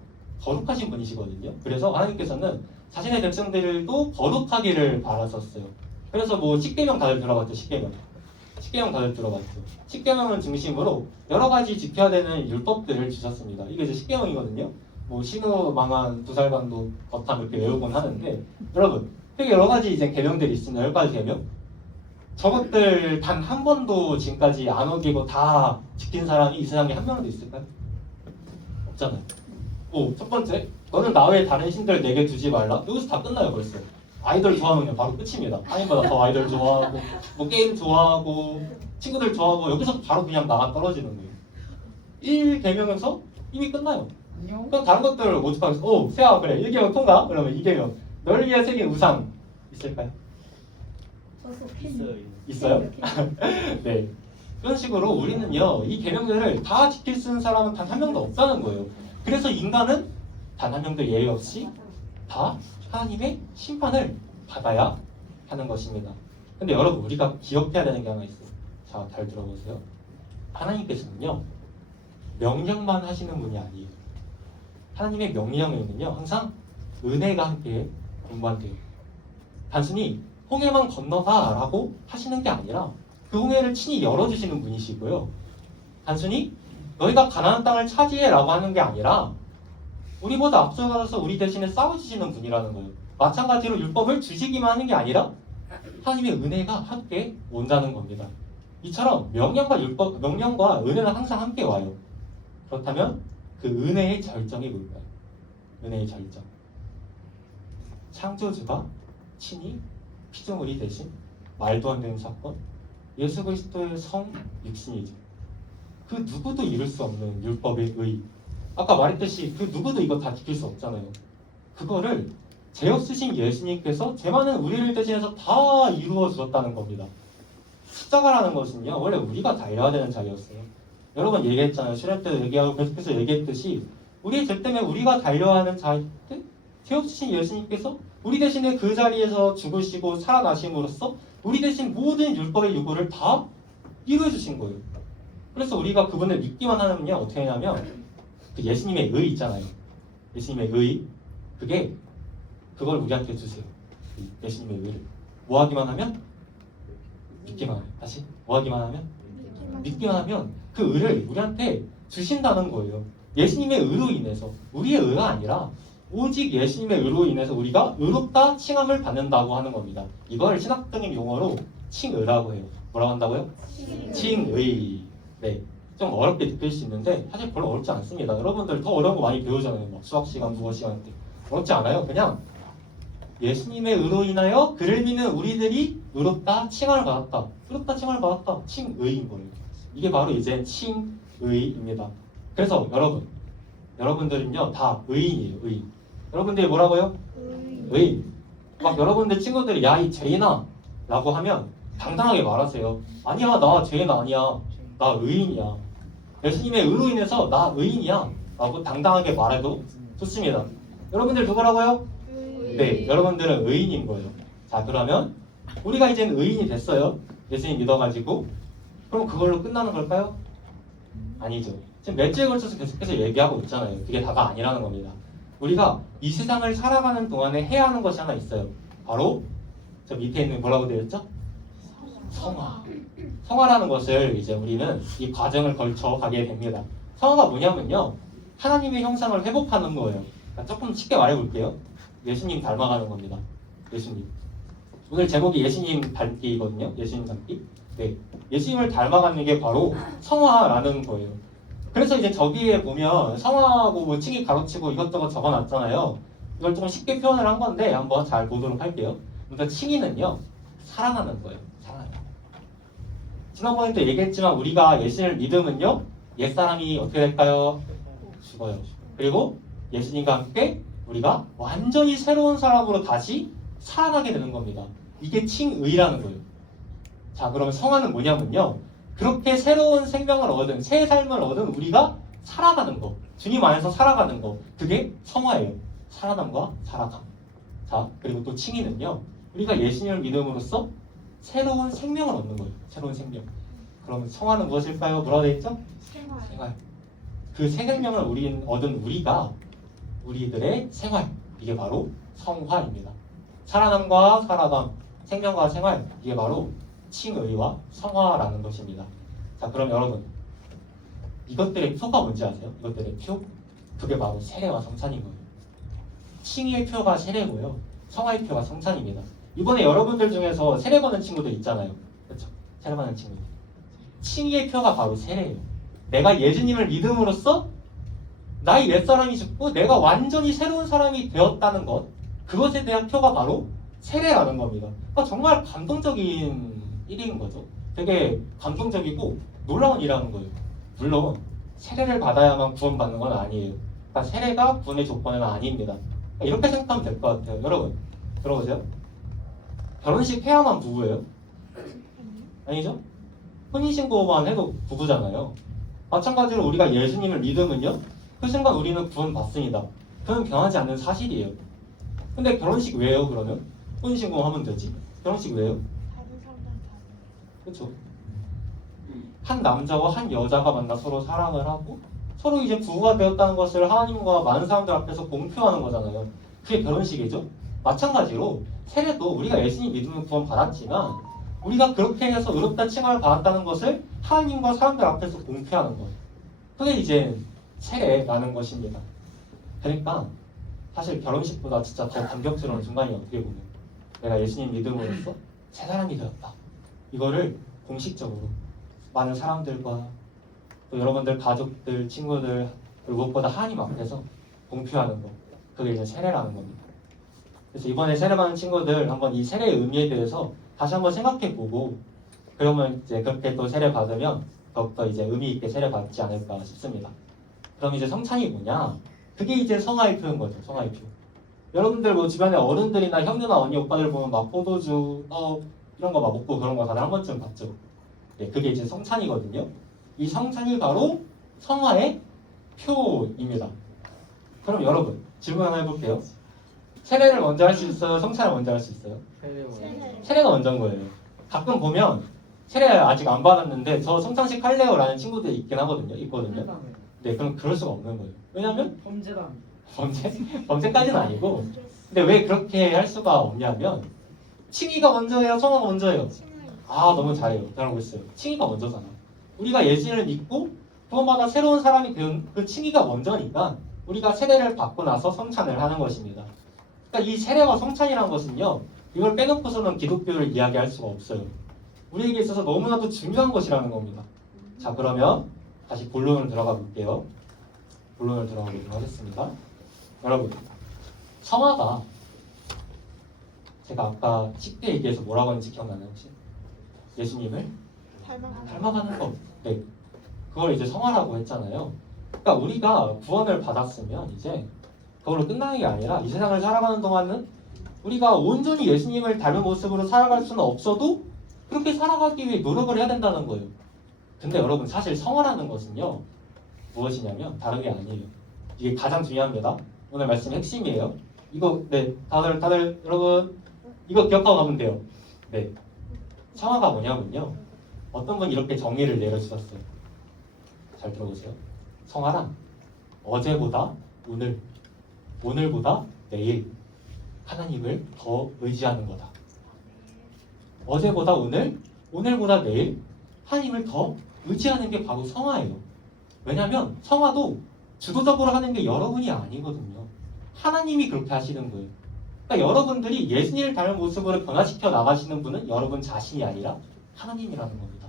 거룩하신 분이시거든요. 그래서 하나님께서는 자신의 백성들도 거룩하기를 바라셨어요. 그래서 뭐 십계명 다들 들어봤죠. 십계명 다들 들어봤죠. 십계명을 중심으로 여러 가지 지켜야 되는 율법들을 주셨습니다. 이게 이제 십계명이거든요. 뭐 신우 망한 두살간도 거탐 이렇게 외우곤 하는데 여러분 되게 여러 가지 이제 계명들이 있습니다. 10가지 계명. 저것들 단 한 번도 지금까지 안 어기고 다 지킨 사람이 이 세상에 한 명도 있을까요? 없잖아요. 첫 번째, 너는 나 외에 다른 신들 내게 두지 말라. 여기서 다 끝나요 벌써. 아이돌 좋아하면 그냥 바로 끝입니다. 하나님보다 더 아이돌 좋아하고 뭐 게임 좋아하고 친구들 좋아하고 여기서 바로 그냥 나가 떨어지는 거예요. 1계명에서 이미 끝나요. 그럼 다른 것들을 모집하면서 세아 그래 1계명 통과? 그러면 2계명 널 위해 새긴 우상 있을까요? 있어요? 네. 그런 식으로 우리는요 이 계명들을 다 지킬 수 있는 사람은 단 한 명도 없다는 거예요. 그래서 인간은 단 한 명도 예외 없이 다 하나님의 심판을 받아야 하는 것입니다. 근데 여러분 우리가 기억해야 되는 게 하나 있어요. 자, 잘 들어보세요. 하나님께서는요 명령만 하시는 분이 아니에요. 하나님의 명령에는요 항상 은혜가 함께 공부한대요. 단순히 홍해만 건너가라고 하시는 게 아니라 그 홍해를 친히 열어주시는 분이시고요. 단순히 너희가 가나안 땅을 차지해라고 하는 게 아니라 우리보다 앞서가서 우리 대신에 싸워주시는 분이라는 거예요. 마찬가지로 율법을 주시기만 하는 게 아니라 하나님의 은혜가 함께 온다는 겁니다. 이처럼 명령과 은혜는 항상 함께 와요. 그렇다면 그 은혜의 절정이 뭘까요? 은혜의 절정. 창조주가 친히 피조물이 되신 말도 안 되는 사건, 예수 그리스도의 성 육신이죠. 그 누구도 이룰 수 없는 율법의 의. 아까 말했듯이 그 누구도 이거 다 지킬 수 없잖아요. 그거를 죄 없으신 예수님께서 죄 많은 우리를 대신해서 다 이루어 주었다는 겁니다. 십자가라는 것은요 원래 우리가 달려야 되는 자리였어요. 여러 번 얘기했잖아요. 수련 때도 얘기하고 계속해서 얘기했듯이 우리의 죄 때문에 우리가 달려야 하는 자리 때 죄 없으신 예수님께서 우리 대신에 그 자리에서 죽으시고 살아나심으로써 우리 대신 모든 율법의 요구를 다 이루어 주신 거예요. 그래서 우리가 그분을 믿기만 하면요 어떻게 하냐면 그 예수님의 의 있잖아요. 예수님의 의 그걸 우리한테 주세요. 예수님의 의를 뭐 하기만 하면 믿기만 하면 다시 뭐 하기만 하면 믿기만 하면 그 의를 우리한테 주신다는 거예요. 예수님의 의로 인해서 우리의 의가 아니라 오직 예수님의 의로 인해서 우리가 의롭다 칭함을 받는다고 하는 겁니다. 이걸 신학적인 용어로 칭의라고 해요. 뭐라고 한다고요? 칭의. 네, 좀 어렵게 느낄 수 있는데 사실 별로 어렵지 않습니다. 여러분들 더 어려운 거 많이 배우잖아요. 막 수학 시간, 국어 시간 때 어렵지 않아요. 그냥 예수님의 의로 인하여 그를 믿는 우리들이 의롭다 칭함을 받았다. 의롭다 칭함을 받았다. 칭의인 거예요. 이게 바로 이제 칭의입니다. 그래서 여러분들은요 다 의인이에요. 의인. 여러분들이 뭐라고요? 의인. 막 여러분들 친구들이 야 이 죄인아 라고 하면 당당하게 말하세요. 아니야 나 죄인 아니야. 나 의인이야. 예수님의 의로 인해서 나 의인이야 라고 당당하게 말해도 좋습니다. 여러분들 누구라고요? 네, 여러분들은 의인인 거예요. 자, 그러면 우리가 이제는 의인이 됐어요. 예수님 믿어가지고. 그럼 그걸로 끝나는 걸까요? 아니죠. 지금 몇 주에 걸쳐서 계속해서 얘기하고 있잖아요. 그게 다가 아니라는 겁니다. 우리가 이 세상을 살아가는 동안에 해야 하는 것이 하나 있어요. 바로 저 밑에 있는 뭐라고 되어 있죠? 성화. 성화라는 것을 이제 우리는 이 과정을 거쳐 가게 됩니다. 성화가 뭐냐면요. 하나님의 형상을 회복하는 거예요. 조금 쉽게 말해볼게요. 예수님 닮아가는 겁니다. 예수님. 오늘 제목이 예수님 닮기거든요. 예수님 닮기. 네. 예수님을 닮아가는 게 바로 성화라는 거예요. 그래서 이제 저기에 보면 성화하고 뭐 칭이 가로치고 이것저것 적어놨잖아요. 이걸 조금 쉽게 표현을 한 건데 한번 잘 보도록 할게요. 그러니까 칭의는요. 사랑하는 거예요. 사랑하는 거. 지난번에도 얘기했지만 우리가 예수님을 믿으면요. 옛사람이 어떻게 될까요? 죽어요. 그리고 예수님과 함께 우리가 완전히 새로운 사람으로 다시 살아나게 되는 겁니다. 이게 칭의라는 거예요. 자, 그러면 성화는 뭐냐면요. 그렇게 새로운 생명을 얻은, 새 삶을 얻은 우리가 살아가는 거. 주님 안에서 살아가는 거. 그게 성화예요. 살아남과 살아감. 자, 그리고 또 칭의는요. 우리가 예수님을 믿음으로써 새로운 생명을 얻는 거예요. 새로운 생명. 그러면 성화는 무엇일까요? 뭐라고 되어 있죠? 생활. 그 새 생명을 얻은 우리가 우리들의 생활. 이게 바로 성화입니다. 살아남과 살아감, 생명과 생활. 이게 바로 칭의와 성화라는 것입니다. 자, 그럼 여러분 이것들의 표가 뭔지 아세요? 이것들의 표? 그게 바로 세례와 성찬인 거예요. 칭의의 표가 세례고요. 성화의 표가 성찬입니다. 이번에 여러분들 중에서 세례 받는 친구들 있잖아요. 그렇죠? 세례 받는 친구들. 칭의의 표가 바로 세례예요. 내가 예수님을 믿음으로써 나의 옛사람이 죽고 내가 완전히 새로운 사람이 되었다는 것, 그것에 대한 표가 바로 세례라는 겁니다. 그러니까 정말 감동적인 일인 거죠. 되게 감동적이고 놀라운 일이라는 거예요. 물론 세례를 받아야만 구원받는 건 아니에요. 그러니까 세례가 구원의 조건은 아닙니다. 이렇게 생각하면 될 것 같아요. 여러분 들어보세요. 결혼식 해야만 부부예요? 아니죠? 혼인신고만 해도 부부잖아요. 마찬가지로 우리가 예수님을 믿으면요, 그 순간 우리는 구원받습니다. 그건 변하지 않는 사실이에요. 근데 결혼식 왜요? 그러면 혼인신고하면 되지. 결혼식 왜요? 그렇죠? 한 남자와 한 여자가 만나 서로 사랑을 하고 서로 이제 부부가 되었다는 것을 하나님과 많은 사람들 앞에서 공표하는 거잖아요. 그게 결혼식이죠. 마찬가지로 세례도 우리가 예수님 믿으면 구원 받았지만 우리가 그렇게 해서 의롭다 칭함을 받았다는 것을 하나님과 사람들 앞에서 공표하는 거예요. 그게 이제 세례라는 것입니다. 그러니까 사실 결혼식보다 진짜 더 감격스러운 순간이 어떻게 보면 내가 예수님 믿음으로써 새 사람이 되었다. 이거를 공식적으로 많은 사람들과 또 여러분들 가족들, 친구들, 그리고 무엇보다 하나님 앞에서 공표하는 것, 그게 이제 세례라는 겁니다. 그래서 이번에 세례받는 친구들 한번 이 세례의 의미에 대해서 다시 한번 생각해보고 그러면 이제 그렇게 또 세례 받으면 더욱더 이제 의미 있게 세례 받지 않을까 싶습니다. 그럼 이제 성찬이 뭐냐? 그게 이제 성화의 표인 거죠. 성화의 표. 여러분들 뭐 주변에 어른들이나 형 누나 언니 오빠들 보면 막 포도주, 떡 이런 거 막 먹고 그런 거 다들 한 번쯤 봤죠. 네, 그게 이제 성찬이거든요. 이 성찬이 바로 성화의 표입니다. 그럼 여러분 질문 하나 해볼게요. 세례를 먼저 할 수 있어요? 성찬을 먼저 할 수 있어요? 세례가 먼저인 거예요. 가끔 보면 세례 아직 안 받았는데 저 성찬식 할래요? 라는 친구들이 있거든요. 네, 그럼 그럴 수가 없는 거예요. 왜냐면 범죄다. 범죄까지는 아니고, 근데 왜 그렇게 할 수가 없냐면 칭의가 먼저예요? 성화가 먼저예요? 아, 너무 잘해요. 잘하고 있어요. 칭의가 먼저잖아. 우리가 예수님을 믿고 구원받아 새로운 사람이 된 그 칭의가 먼저니까 우리가 세례를 받고 나서 성찬을 하는 것입니다. 그러니까 이 세례와 성찬이라는 것은요, 이걸 빼놓고서는 기독교를 이야기할 수가 없어요. 우리에게 있어서 너무나도 중요한 것이라는 겁니다. 자, 그러면 다시 본론을 들어가 볼게요. 본론을 들어가 보도록 하겠습니다. 여러분, 성화가 제가 아까 10대 얘기해서 뭐라고 했는지 기억나나요 혹시? 예수님을 닮아가는 것. 네, 그걸 이제 성화라고 했잖아요. 그러니까 우리가 구원을 받았으면 이제 그걸로 끝나는 게 아니라 이 세상을 살아가는 동안은 우리가 온전히 예수님을 닮은 모습으로 살아갈 수는 없어도 그렇게 살아가기 위해 노력을 해야 된다는 거예요. 근데 여러분 사실 성화라는 것은요 무엇이냐면 다른 게 아니에요. 이게 가장 중요합니다. 오늘 말씀 핵심이에요. 이거 네 다들 여러분 이거 기억하고 가면 돼요. 네, 성화가 뭐냐면요, 어떤 분이 이렇게 정의를 내려주셨어요. 잘 들어보세요. 성화란 어제보다 오늘, 오늘보다 내일 하나님을 더 의지하는 거다. 어제보다 오늘, 오늘보다 내일 하나님을 더 의지하는 게 바로 성화예요. 왜냐하면 성화도 주도적으로 하는 게 여러분이 아니거든요. 하나님이 그렇게 하시는 거예요. 그러니까 여러분들이 예수님을 닮은 모습으로 변화시켜 나가시는 분은 여러분 자신이 아니라 하나님이라는 겁니다.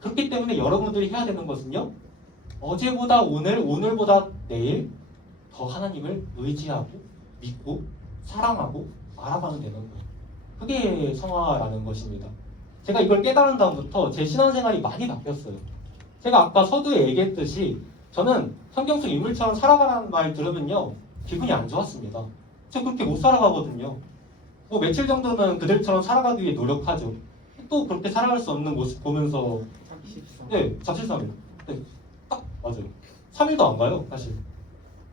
그렇기 때문에 여러분들이 해야 되는 것은요, 어제보다 오늘, 오늘보다 내일 더 하나님을 의지하고 믿고 사랑하고 알아가면 되는 거예요. 그게 성화라는 것입니다. 제가 이걸 깨달은 다음부터 제 신앙생활이 많이 바뀌었어요. 제가 아까 서두에 얘기했듯이 저는 성경 속 인물처럼 살아가라는 말 들으면요 기분이 안 좋았습니다. 저 그렇게 못 살아가거든요. 뭐 며칠 정도는 그들처럼 살아가기 위해 노력하죠. 또 그렇게 살아갈 수 없는 모습 보면서 네, 잡실삼일. 네, 딱 맞아요. 3일도 안 가요, 사실.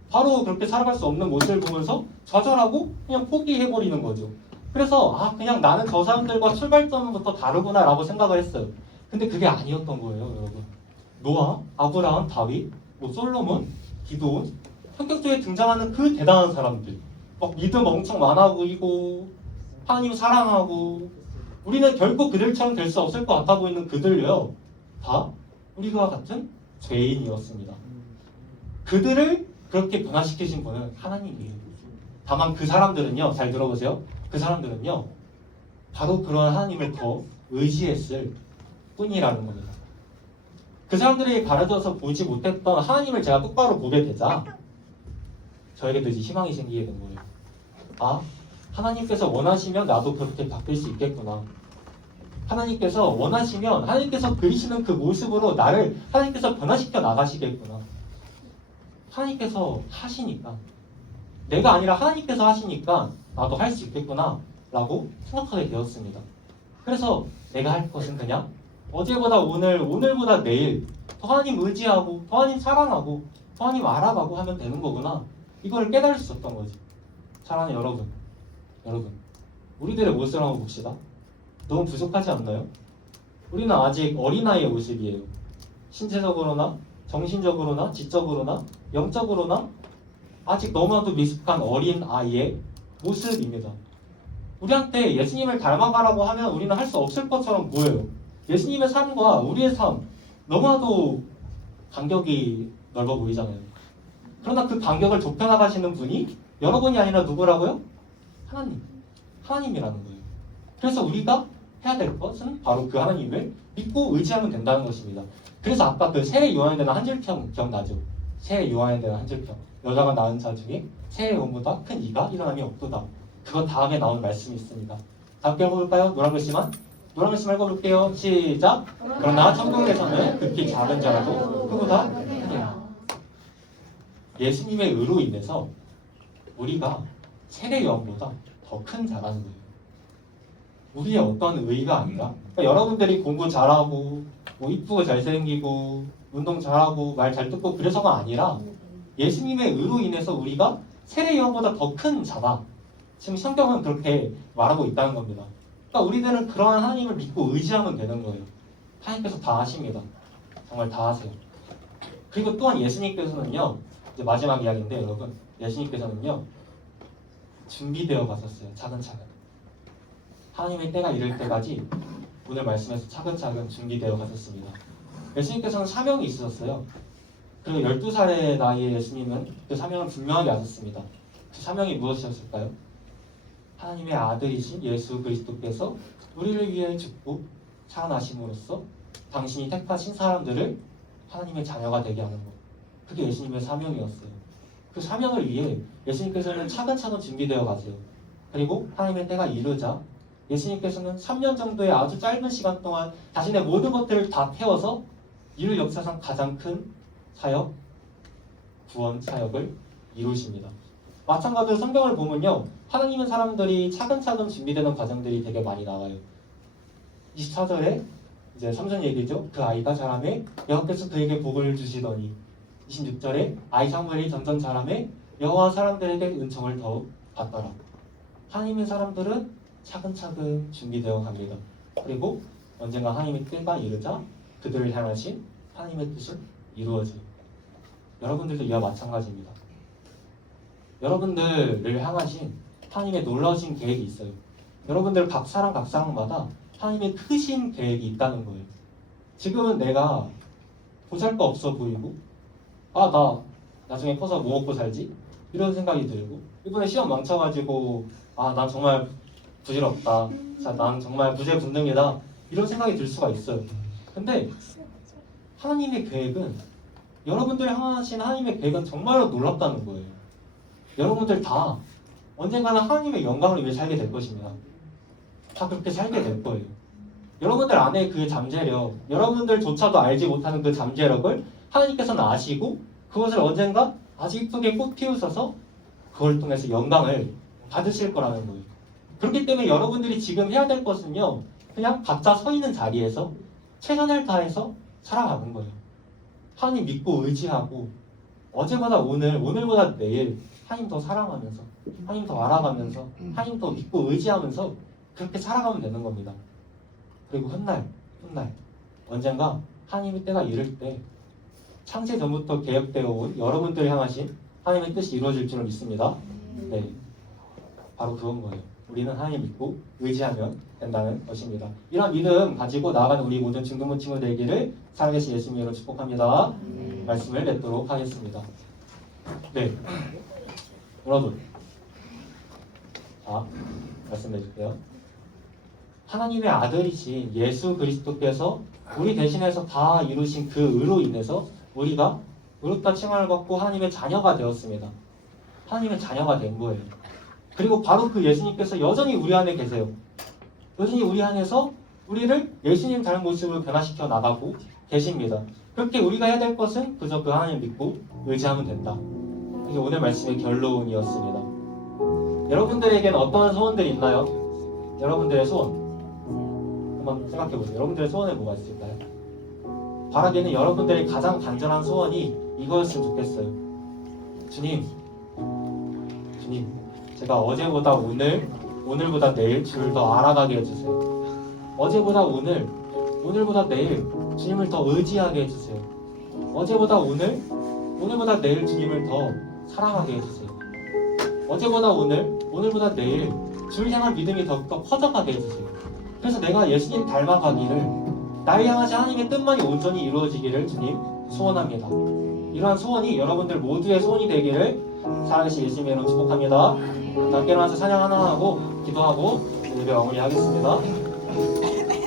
바로 그렇게 살아갈 수 없는 모습을 보면서 좌절하고 그냥 포기해버리는 거죠. 그래서 아, 그냥 나는 저 사람들과 출발점부터 다르구나 라고 생각을 했어요. 근데 그게 아니었던 거예요, 여러분. 노아, 아브라함, 다윗, 뭐 솔로몬, 기도온, 성경 속에 등장하는 그 대단한 사람들, 막 믿음 엄청 많아 보이고 하나님 사랑하고, 우리는 결코 그들처럼 될 수 없을 것 같아 보이는 그들요, 다 우리와 같은 죄인이었습니다. 그들을 그렇게 변화시키신 분은 하나님이에요. 다만 그 사람들은요, 잘 들어보세요. 그 사람들은요, 바로 그런 하나님을 더 의지했을 뿐이라는 겁니다. 그 사람들에게 가려져서 보지 못했던 하나님을 제가 똑바로 보게 되자 저에게도 이제 희망이 생기게 된 거예요. 아, 하나님께서 원하시면 나도 그렇게 바뀔 수 있겠구나. 하나님께서 원하시면 하나님께서 그리시는 그 모습으로 나를 하나님께서 변화시켜 나가시겠구나. 하나님께서 하시니까 내가 아니라 하나님께서 하시니까 나도 할 수 있겠구나 라고 생각하게 되었습니다. 그래서 내가 할 것은 그냥 어제보다 오늘, 오늘보다 내일 더 하나님 의지하고 더 하나님 사랑하고 더 하나님 알아가고 하면 되는 거구나. 이걸 깨달을 수 있었던 거지. 사랑하는 여러분, 우리들의 모습을 한번 봅시다. 너무 부족하지 않나요? 우리는 아직 어린아이의 모습이에요. 신체적으로나 정신적으로나 지적으로나 영적으로나 아직 너무나도 미숙한 어린 아이의 모습입니다. 우리한테 예수님을 닮아가라고 하면 우리는 할 수 없을 것처럼 보여요. 예수님의 삶과 우리의 삶 너무나도 간격이 넓어 보이잖아요. 그러나 그 간격을 좁혀나가시는 분이 여러분이 아니라 누구라고요? 하나님이라는 거예요. 그래서 우리가 해야 될 것은 바로 그 하나님을 믿고 의지하면 된다는 것입니다. 그래서 아까 그 새 요한에 대한 한 줄평 기억나죠? 새 요한에 대한 한 줄평. 여자가 낳은 자 중에 새 요한보다 큰 이가 일어남이 없도다. 그거 다음에 나온 말씀이 있습니다. 함께 읽어볼까요? 노란 글씨만 읽어볼게요. 시작. 그러나 천국에서는 극히 작은 자라도 그보다 크니라. 예수님의 의로 인해서 우리가 세례 요한보다 더 큰 자라는 거예요. 우리의 어떤 의의가 아니라 그러니까 여러분들이 공부 잘하고 뭐 이쁘고 잘생기고 운동 잘하고 말 잘 듣고 그래서가 아니라 예수님의 의로 인해서 우리가 세례 요한보다 더 큰 자다. 지금 성경은 그렇게 말하고 있다는 겁니다. 그러니까 우리들은 그러한 하나님을 믿고 의지하면 되는 거예요. 하나님께서 다 하십니다. 정말 다 하세요. 그리고 또한 예수님께서는요, 이제 마지막 이야기인데 여러분, 예수님께서는요 준비되어 가셨어요. 차근차근. 하나님의 때가 이를 때까지 오늘 말씀에서 차근차근 준비되어 가셨습니다. 예수님께서는 사명이 있으셨어요. 그리고 12살의 나이에 예수님은 그 사명을 분명하게 아셨습니다. 그 사명이 무엇이었을까요? 하나님의 아들이신 예수 그리스도께서 우리를 위해 죽고 살아나심으로써 당신이 택하신 사람들을 하나님의 자녀가 되게 하는 것. 그게 예수님의 사명이었어요. 그 사명을 위해 예수님께서는 차근차근 준비되어 가세요. 그리고 하나님의 때가 이르자 예수님께서는 3년 정도의 아주 짧은 시간 동안 자신의 모든 것들을 다 태워서 인류 역사상 가장 큰 사역, 구원 사역을 이루십니다. 마찬가지로 성경을 보면요, 하나님은 사람들이 차근차근 준비되는 과정들이 되게 많이 나와요. 24절에 이제 삼손 얘기죠. 그 아이가 자라매 여호와께서 그에게 복을 주시더니 26절에 아이 사무엘이 점점 자라매 여호와 사람들에게 은총을 더욱 받더라. 하나님의 사람들은 차근차근 준비되어 갑니다. 그리고 언젠가 하나님의 때가 이르자 그들을 향하신 하나님의 뜻을 이루어져요. 여러분들도 이와 마찬가지입니다. 여러분들을 향하신 하나님의 놀라우신 계획이 있어요. 여러분들 각 사람마다 하나님의 크신 계획이 있다는 거예요. 지금은 내가 보잘것 없어 보이고 나 나중에 커서 뭐 먹고 살지? 이런 생각이 들고 이번에 시험 망쳐가지고 난 정말 부질없다. 난 정말 부재분능이다. 이런 생각이 들 수가 있어요. 근데 하나님의 계획은 여러분들 향하신 하나님의 계획은 정말로 놀랍다는 거예요. 여러분들 다 언젠가는 하나님의 영광을 위해 살게 될 것입니다. 다 그렇게 살게 될 거예요. 여러분들 안에 그 잠재력, 여러분들조차도 알지 못하는 그 잠재력을 하나님께서는 아시고 그것을 언젠가 아주 이쁘게 꽃 피우셔서 그걸 통해서 영광을 받으실 거라는 거예요. 그렇기 때문에 여러분들이 지금 해야 될 것은요, 그냥 각자 서 있는 자리에서 최선을 다해서 살아가는 거예요. 하나님 믿고 의지하고 어제보다 오늘, 오늘보다 내일 하나님 더 사랑하면서 하나님 더 알아가면서 하나님 더 믿고 의지하면서 그렇게 살아가면 되는 겁니다. 그리고 훗날 언젠가 하나님의 때가 이를 때 창세 전부터 계획되어 온 여러분들을 향하신 하나님의 뜻이 이루어질 줄을 믿습니다. 네, 바로 그건 거예요. 우리는 하나님 믿고 의지하면 된다는 것입니다. 이런 믿음 가지고 나아가는 우리 모든 중등부 친구 되기를 살아계신 예수님으로 축복합니다. 말씀을 맺도록 하겠습니다. 네, 여러분, 자, 말씀 해줄게요. 하나님의 아들이신 예수 그리스도께서 우리 대신해서 다 이루신 그 의로 인해서 우리가 의롭다 칭함을 받고 하나님의 자녀가 되었습니다. 하나님의 자녀가 된 거예요. 그리고 바로 그 예수님께서 여전히 우리 안에 계세요. 여전히 우리 안에서 우리를 예수님 닮은 모습으로 변화시켜 나가고 계십니다. 그렇게 우리가 해야 될 것은 그저 그 하나님 믿고 의지하면 된다. 이게 오늘 말씀의 결론이었습니다. 여러분들에게는 어떠한 소원들이 있나요? 여러분들의 소원 한번 생각해보세요. 여러분들의 소원에 뭐가 있을까요? 바라기는 여러분들의 가장 간절한 소원이 이거였으면 좋겠어요. 주님, 제가 어제보다 오늘, 오늘보다 내일 주를 더 알아가게 해주세요. 어제보다 오늘, 오늘보다 내일 주님을 더 의지하게 해주세요. 어제보다 오늘, 오늘보다 내일 주님을 더 사랑하게 해주세요. 어제보다 오늘, 오늘보다 내일 주를 향한 믿음이 더욱더 커져가게 해주세요. 그래서 내가 예수님 닮아가기를, 나를 향하신 하나님의 뜻만이 온전히 이루어지기를 주님 소원합니다. 이러한 소원이 여러분들 모두의 소원이 되기를 살아계신 예수님의 이름으로 축복합니다. 함께 일어나서 찬양 하나 하고 기도하고 예배 마무리하겠습니다.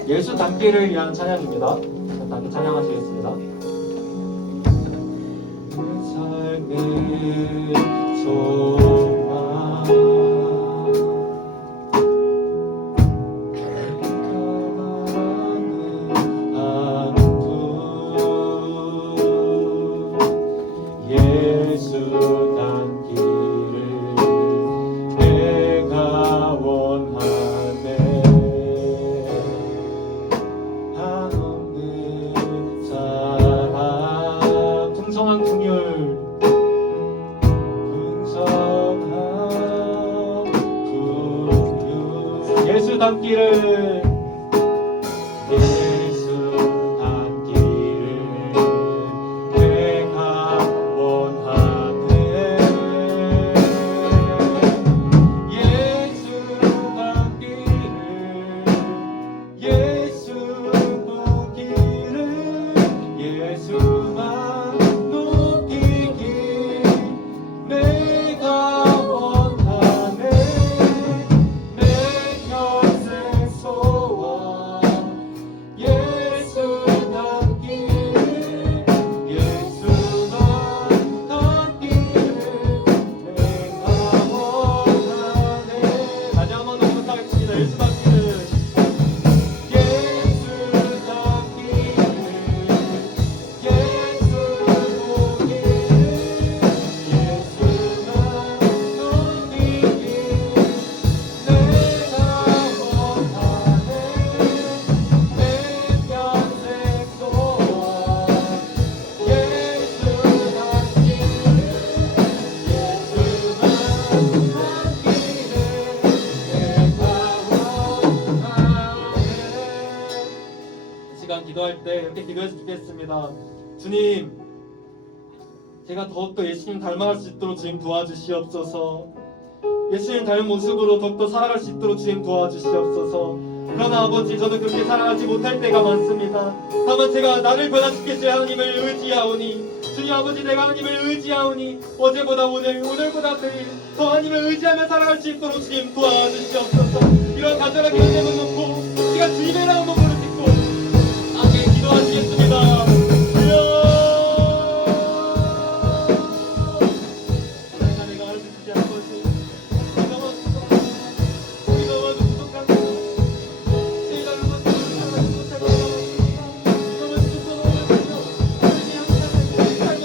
예수 닮기를 위한 찬양입니다. 함께 찬양하시겠습니다. 삶의 소망 예수 닮기를 내가 원하네. 한없는 사랑 풍성한 긍휼 예수 닮기를 내가 원하네. 예수 닮기를 예수 보기를 예수만 높이기 내가 원하네. 내 평생 소원 예수 닮기를 예수만 닮기를 내가 원하네. 다시 한 번 더 부탁하겠습니다. 예수 닮기를 예수 닮기를 예수 보기를 예수만 닮기를 내가 원하네. 내 평생 소원 예수 닮기를 예수만 닮기를 이 시간 기도할 때 이렇게 기도했으면 좋겠습니다. 주님, 제가 더욱더 예수님 닮아갈 수 있도록 주님 도와주시옵소서. 예수님 닮은 모습으로 더욱더 살아갈 수 있도록 주님 도와주시옵소서. 그러나 아버지, 저는 그렇게 살아가지 못할 때가 많습니다. 다만 제가 나를 변화시킬 수 하나님을 의지하오니, 주님 아버지, 내가 하나님을 의지하오니 어제보다 오늘, 오늘보다 내일 더 하나님을 의지하며 살아갈 수 있도록 주님 도와주시옵소서. 이런 간절한 기도 제목 놓고 제가 주님의 이름으로 부르짖고 함께 기도하시겠습니다. 내가 알수 있지 않은 것이 이거만 부족한 것, 제가 그것을 살아가지 못할 것 같습니다. 이거만 부족한 것 같으며 하나님이 항상 내 삶을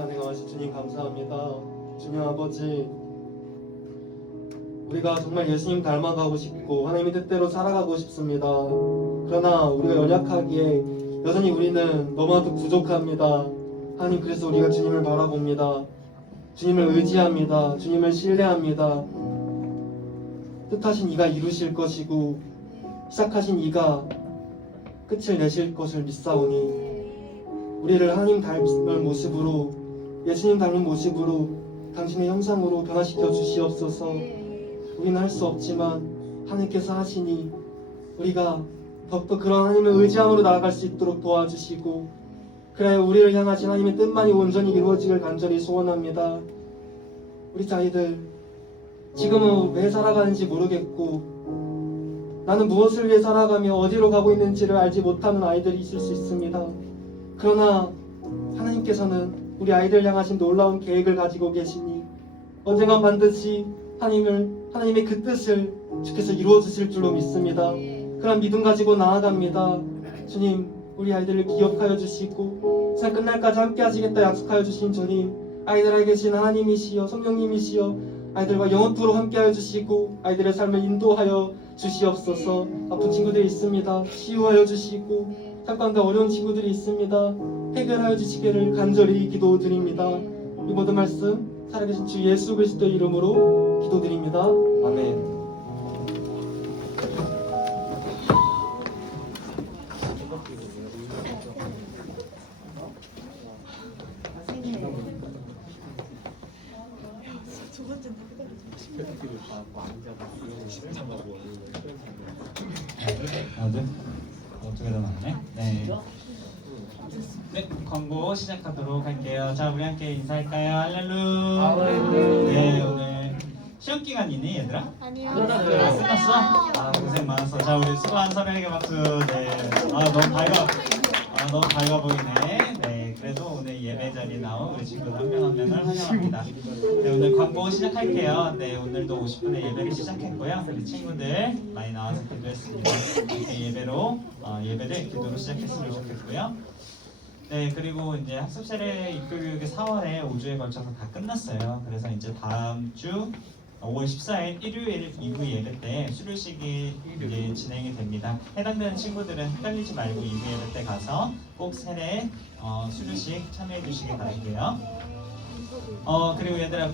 가능하신 주님 감사합니다. 주님 아버지, 우리가 정말 예수님 닮아가고 싶고 하나님의 뜻대로 살아가고 싶습니다. 그러나 우리가 연약하기에 여전히 우리는 너무나도 부족합니다. 하나님, 그래서 우리가 주님을 바라봅니다. 주님을 의지합니다. 주님을 신뢰합니다. 뜻하신 이가 이루실 것이고 시작하신 이가 끝을 내실 것을 믿사오니 우리를 하나님 닮은 모습으로, 예수님 닮은 모습으로, 당신의 형상으로 변화시켜 주시옵소서. 우리는 할 수 없지만 하나님께서 하시니 우리가 더욱더 그런 하나님을 의지함으로 나아갈 수 있도록 도와주시고, 그래야 우리를 향하신 하나님의 뜻만이 온전히 이루어지길 간절히 소원합니다. 우리 자녀들 지금은 왜 살아가는지 모르겠고 나는 무엇을 위해 살아가며 어디로 가고 있는지를 알지 못하는 아이들이 있을 수 있습니다. 그러나 하나님께서는 우리 아이들 향하신 놀라운 계획을 가지고 계시니 언젠간 반드시 하나님의 그 뜻을 주께서 이루어 주실 줄로 믿습니다. 그런 믿음 가지고 나아갑니다. 주님, 우리 아이들을 기억하여 주시고 세상 끝날까지 함께 하시겠다 약속하여 주신 주님, 아이들에게 계신 하나님이시여 성령님이시여 아이들과 영원토록 함께 하여 주시고 아이들의 삶을 인도하여 주시옵소서. 아픈 친구들이 있습니다. 치유하여 주시고 삶 가운데 어려운 친구들이 있습니다. 해결하여 주시기를 간절히 기도드립니다. 이 모든 말씀 살아계신 주 예수 그리스도의 이름으로 기도드립니다. 아멘. 네. 어떻게 나왔네? 네. 네, 광고 시작하도록 할게요. 자, 우리 함께 인사할까요? 할렐루야. 네, 오늘 시험 기간이네, 얘들아? 아니요. 끝났어? 아, 고생 많았어. 자, 우리 수고한 서로에게 박수. 네. 너무 밝아 보이네. 네, 그래도 오늘 예배 자리에 나온 우리 친구들 한 명 한 명을 환영합니다. 네, 오늘 광고 시작할게요. 네, 오늘도 50분에 예배를 시작했고요. 우리 친구들 많이 나와서 기도했습니다. 이렇게 예배를 기도로 시작했으면 좋겠고요. 네, 그리고 이제 학습 세례 입교 교육이 4월에 5주에 걸쳐서 다 끝났어요. 그래서 이제 다음 주 5월 14일 일요일 2부 예배 때 수료식이 이제 진행이 됩니다. 해당되는 친구들은 헷갈리지 말고 2부 예배 때 가서 꼭 세례 수료식 참여해 주시기 바랄게요. 그리고 얘들아,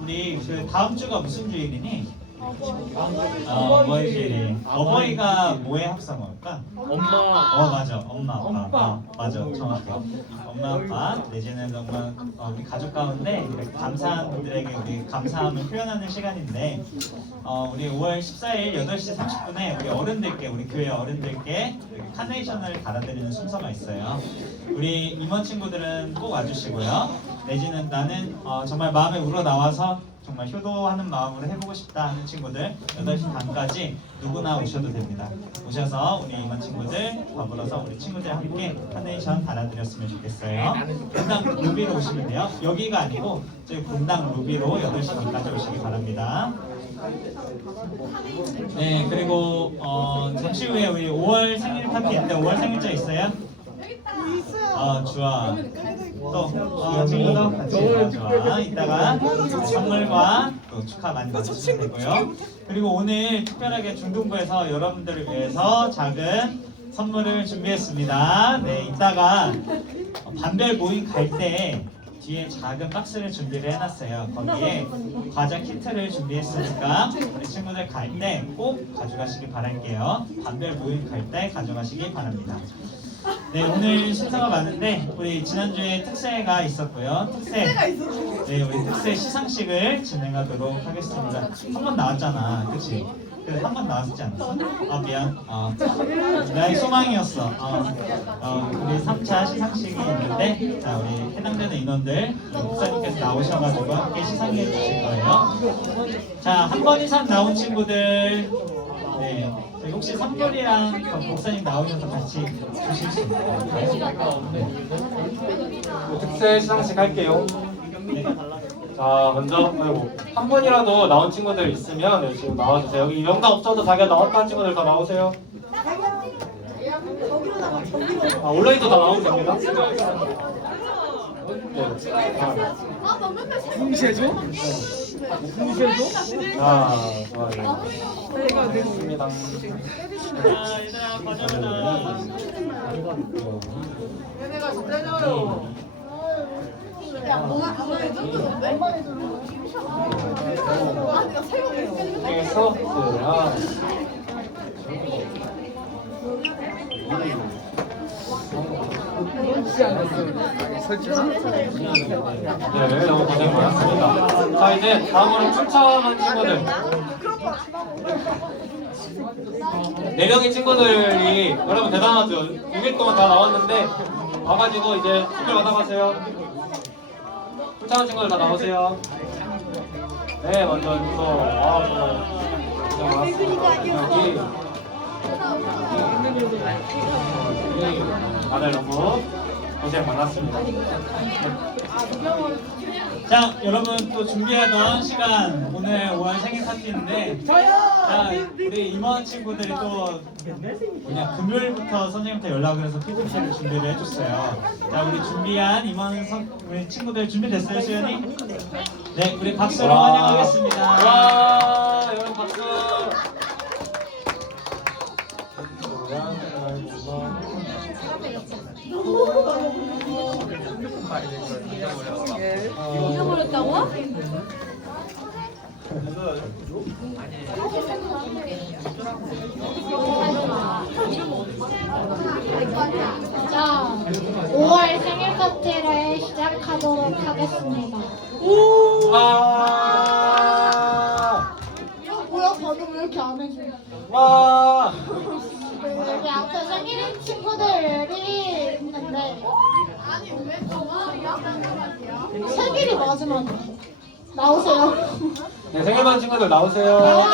우리 다음 주가 무슨 주일이니? 어버이 주일이. 어버이가 뭐의 합성어일까? 엄마. 맞아. 엄마 아빠. 맞아, 정확해. 엄마 아빠 내지는 우리 가족 가운데 이렇게 감사한 분들에게 우리 감사함을 표현하는 시간인데, 우리 5월 14일 8시 30분에 우리 교회 어른들께 카네이션을 달아드리는 순서가 있어요. 우리 임원 친구들은 꼭 와주시고요. 내지는 나는 정말 마음에 우러나와서 정말 효도하는 마음으로 해보고 싶다 하는 친구들 8시 반까지 누구나 오셔도 됩니다. 오셔서 우리 임원 친구들 더불어서 우리 친구들 함께 카네이션 달아드렸으면 좋겠어요. 분당 루비로 오시면 돼요. 여기가 아니고 저희 분당 루비로 8시 반까지 오시기 바랍니다. 네, 그리고 잠시 후에 우리 5월 생일 파티인데 5월 생일자 있어요? 좋아. 또 친구도 같이 좋아. 이따가 선물과 또 축하 많이 받으시면 되고요. 그리고 오늘 특별하게 중등부에서 여러분들을 위해서 작은 선물을 준비했습니다. 네, 이따가 반별 모임 갈 때 뒤에 작은 박스를 준비를 해놨어요. 거기에 과자 키트를 준비했으니까 우리 친구들 갈 때 꼭 가져가시기 바랄게요. 반별 모임 갈 때 가져가시기 바랍니다. 네, 오늘 심사가 많은데 우리 지난주에 특세가 있었고요. 네, 우리 특세 시상식을 진행하도록 하겠습니다. 한 번 나왔잖아, 그치? 그래, 한 번 나왔지 않았어? 미안. 나의 소망이었어. 우리 3차 시상식이 있는데, 자, 우리 해당되는 인원들 목사님께서 나오셔가지고 함께 시상해 주실 거예요. 자, 한 번 이상 나온 친구들, 네, 저희 혹시 선물이랑 목사님 나오셔서 같이 주실 수 있나요? 특세 시상식 할게요. 네. 자, 먼저 한 번이라도 나온 친구들 있으면 네, 지금 나와주세요. 여기 명단 없어도 자기가 나왔다는 친구들 다 나오세요. 온라인도 다 나오면 됩니다. 궁시해줘? 궁시해줘? 자, 좋아요. 좋습니다. 자, 얘들아 거절하다. 되게 소프트야. 네, 너무 고생 많았습니다. 자, 이제 다음으로 추첨한 친구들. 4명의 친구들이 여러분 대단하죠? 6일 동안 다 나왔는데 와가지고 이제 투표 받아가세요. 추천한 친구들 다 나오세요. 네, 먼저 여기서 와 정말 고생 많았습니다. 여기 다들 너무 고생 많았습니다. 자, 여러분 또 준비하던 시간 오늘 5월 생일 파티인데 자, 우리 임원 친구들이 또 그냥 금요일부터 선생님한테 연락을 해서 PPT를 준비를 해줬어요. 자, 우리 준비한 우리 친구들 준비됐어요, 수연이? 네, 우리 박수로 환영하겠습니다. 와, 여러분 박수. 잊어버렸다고? 자, 5월 생일 파티를 시작하도록 하겠습니다. 와, 이거 뭐야? 방금 왜 이렇게 안 해줘? 와. 여기 앞에 생일인 친구들이 있는데 생일이 마지막이야. 나오세요. 네, 생일반 친구들 나오세요.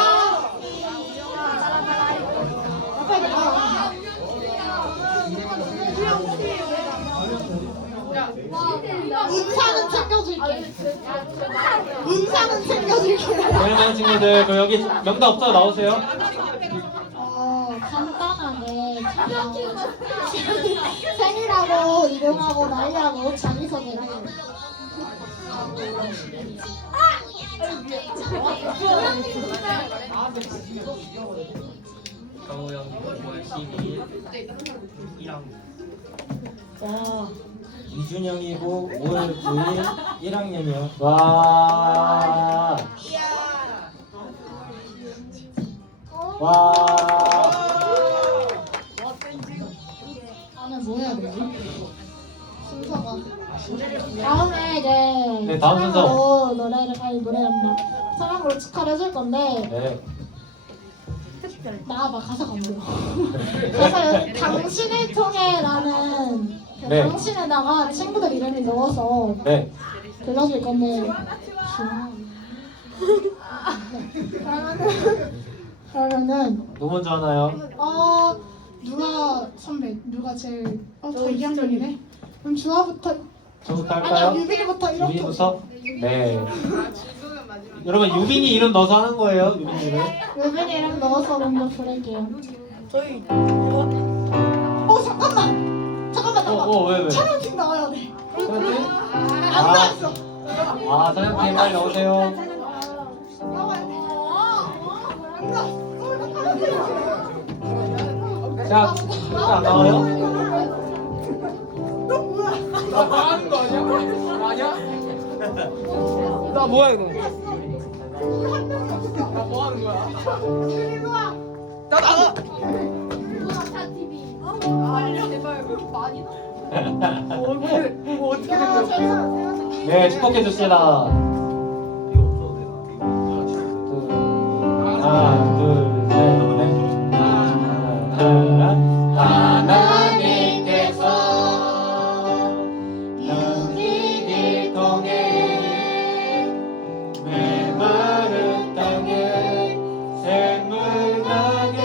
빨리 나와. 문상은 챙겨줄게. 문상은 챙겨줄게. 생일반 친구들 그 여기 명단 없어요. 나오세요. 간단하게 생일하고 이름하고 나이하고 자기소개를 해요. 이준영이고 5월 9일 1학년이요. 와. 와. 나는 뭐 해야 되지? 순서가 다음에 이제 네, 다음 순서. 사랑으로 노래한다. 사랑으로 축하를 해줄 건데 네. 나와봐. 가사가 안 보여. 그래서 당신을 통해라는 그 네. 당신에다가 친구들 이름을 넣어서 네. 불러줄 건데 그러면은 누구 먼저 하나요? 누가 선배 누가 제일 저 2학년이네. 그럼 주아부터 저부터 아니야 할까요? 유빈이부터 이렇게 유빈부터? 네. 여러분 유빈이 이름 넣어서 하는 거예요. 유빈이 이름. 유빈이 이름 넣어서 먼저 부를게요. 저희 잠깐만 왜? 촬영팀 나와야 돼. 촬영팀? 안 나왔어. 아, 촬영팀 빨리 나오세요. 나와야 돼. 안 나왔어. 자, 안 나와요? 나 뭐하는 거 아니야? 아니야? 나 뭐야 이거? 나 뭐하는 거야? 나 나가! 뭐 어떻게 된 거야? 네, 축복해 줍시다. 하나, 둘, 셋, 넷. 하나님께서 눈길을 통해 메마른 땅에 샘물 나게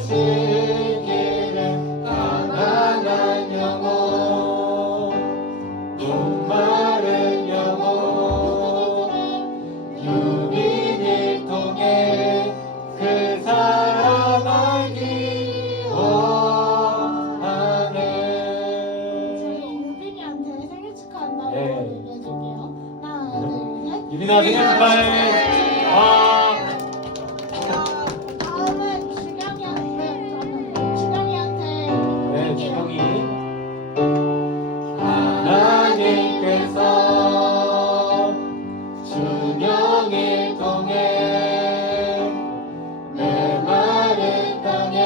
하시기를 가난한 영혼 목마른 영혼 유빈을 통해 축하한다고 네. 얘기해줄게요. 하나, 둘, 셋. 유빈아 생일 축하해. 와. 다음은 주경이한테 주경이한테 네, 드릴게요. 주경이. 하나님께서 주경을 통해 메마른 땅에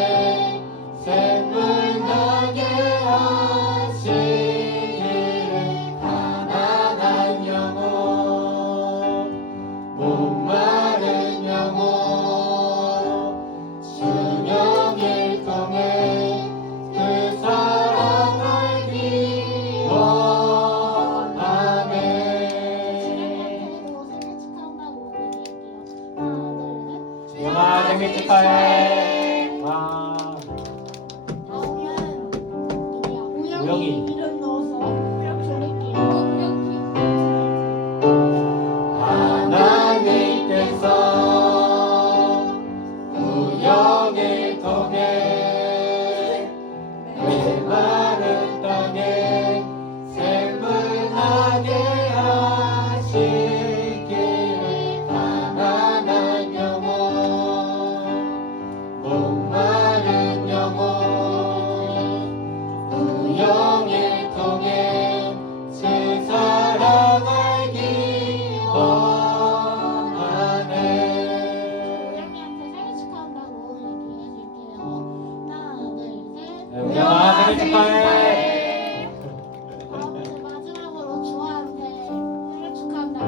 샘물 나게 하시기를 가난한 영혼 목마른 영혼 주경을 통해 그 사랑 알기 원하네. 주경이한테도 생일 축하한다고 얘기할게요. 하나, 둘, 셋. 주경아 생일 축하해. 와. 다음은 누구야? 우영이. 우영이 이름 넣어서 드릴게요. 하나님께서 우영을 통해 메마른 땅에 샘물 나게 하시기를 가난한 영혼 목마른 영혼 우영을 통해 제 사랑 알기 원하네. 우영이한테 생일 축하한다고 얘기해줄게요. 하나, 둘, 셋. 우영아 생일 축하해. 다음 이제 마지막으로 주아한테 생일 축하한다고.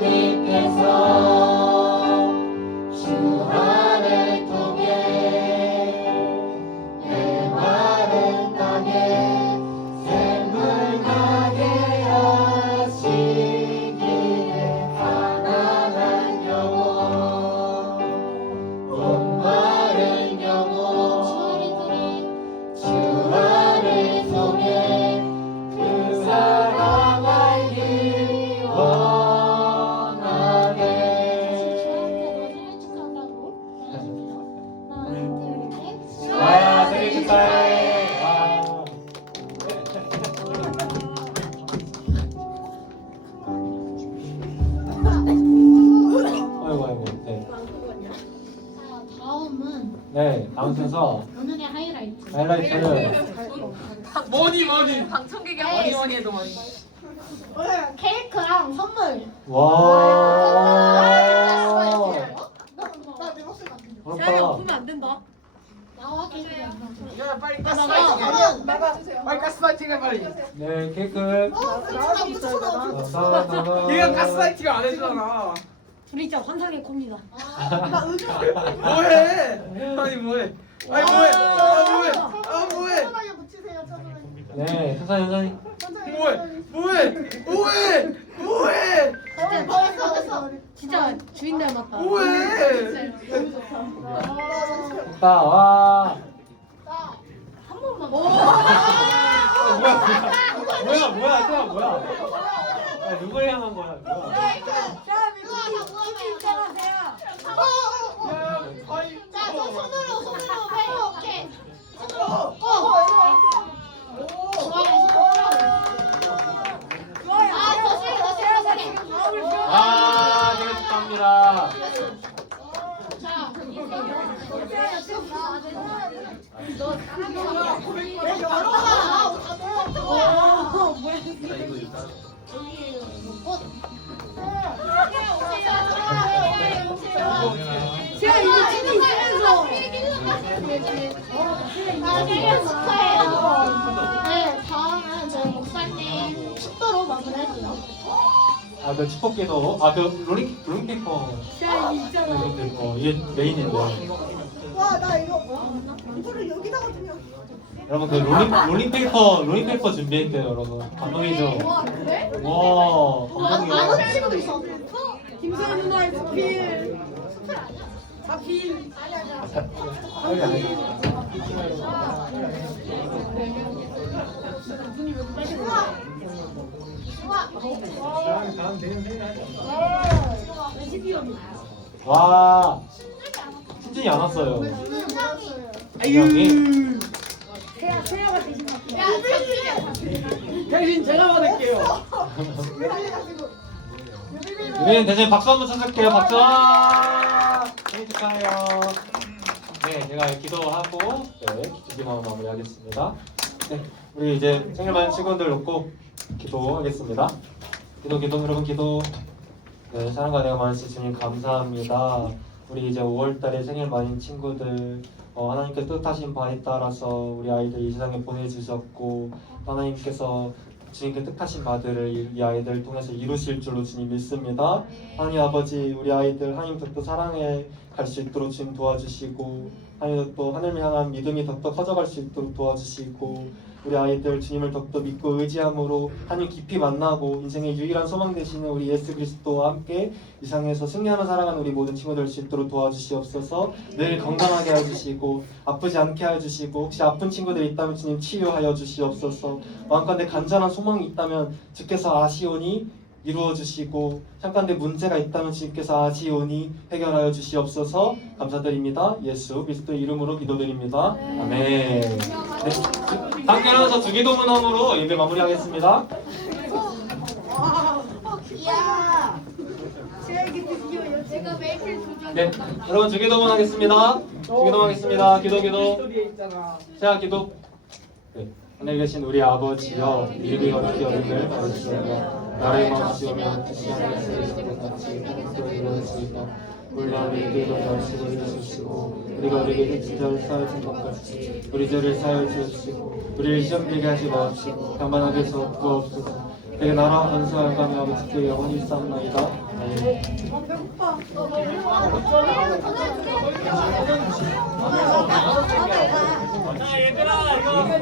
하나님께서 주안을 통해 메마른 땅에 샘물 나게 하시기를 가난한 영혼 목마른 영혼 주안을 통해 그 사랑 알기 원하네. 주아한테도 생일 축하한다고 얘기해줄게요. 하나, 둘, 셋. 주아야 생일 축하해. 와. 아이고 아이고. 네. 자, 다음은 네 다음 순서 오늘의 하이라이트. 하이라이트는 뭐니 방청객이 뭐니 해도 뭐니. 오늘 케이크랑 선물. 와. 나내 목소리 안 들려. 그렇다. 안 된다. 나와 케이크. 야 빨리 나가. 빨리 가스라이팅 해 빨리. 네 케이크. 얘가 가스라이팅 안 해주잖아. 우리 진짜 환상의 콤비다. 뭐해? 아니 뭐해? 아니 뭐해? 아 뭐해? 천천히 붙이세요. 천천히. 네 천천히. 뭐해? 됐어. 진짜 주인 닮았다. 뭐해? 됐다 와. 한 번만. 뭐야 태아 뭐야? 야, 누굴 향한 거야? 뭐야? 자, 저 손으로 해요. 오케이. 손으로. 좋아요. 아, 저 싫어. 아 생일 축하합니다. 자, 제가 이거 찍고 있으면서 생일 축하해요. 네, 다음은 저희 목사님 축도로 마무리할게요. 아그 축복기도 아그 롤링 페이퍼. 제가 이거 있잖아. 이게 메인인데. 와, 나 이거 뭐야? 이거를 여기다가 두냐? 여러분 그 롤링 페이퍼 준비했대요 여러분. 감동이죠. 와, 그래? 와 감동이야. 아는 친구도 있어. 김소연 누나의 스킬. 아니. 아니 아니. 와 신진이 안 왔어요. 굉장히 분명히 대신 제가 받을게요. 우리는 대신 박수 한번 쳐줄게요. 박수. 생일 축하해요. 네, 제가 기도하고 기도만 마무리하겠습니다. 네, 우리 이제 생일 받은 친구들 놓고 기도하겠습니다. 기도 여러분 기도. 네, 사랑과 내가 많으신 주님 감사합니다. 우리 이제 5월달에 생일 맞은 친구들 하나님께 뜻하신 바에 따라서 우리 아이들 이 세상에 보내주셨고 하나님께서 주님께 뜻하신 바들을 이 아이들을 통해서 이루실 줄로 주님 믿습니다. 하나님 아버지 우리 아이들 하나님 더더 사랑해 갈 수 있도록 주님 도와주시고 하나님 또 하늘을 향한 믿음이 더더 커져갈 수 있도록 도와주시고 우리 아이들 주님을 더욱더 믿고 의지함으로 하나님 깊이 만나고 인생의 유일한 소망 되시는 우리 예수 그리스도와 함께 이 세상에서 승리하며 살아가는 우리 모든 친구들 수 있도록 도와주시옵소서. 늘 건강하게 해주시고 아프지 않게 해주시고 혹시 아픈 친구들이 있다면 주님 치유하여 주시옵소서. 마음가운데 간절한 소망이 있다면 주께서 아시오니 이루어주시고 잠깐의 문제가 있다면 주님께서 아시오니 해결하여 주시옵소서. 감사드립니다. 예수 그리스도의 이름으로 기도드립니다. 아멘. 네. 함께 하면서 주기도 문헌으로 예배 마무리하겠습니다. 제가 메이플 도전. 네, 여러분 주기도문 하겠습니다. 주기도문 하겠습니다. 기도. 스토리에 있잖아. 자, 기도. 네. 하늘 계신 우리 아버지여, 이름이 어떻게 어른을 가르치시며 나라의 마음시오며 뜻이 하늘에서 이루어진 것 같이 땅에서 이루어지이다. 물론 우리에게 말씀을 주시고 우리가 우리에게 진자를 쌓여준 것 같이 우리 죄를 쌓여 주시고 우리를 시험 들게 하지 마옵시고 다만 악에서 구하옵소서. 내게 나라 원수와 영광이 아버지께 영원히 쌓나이다. 아멘. 자 얘들아 이거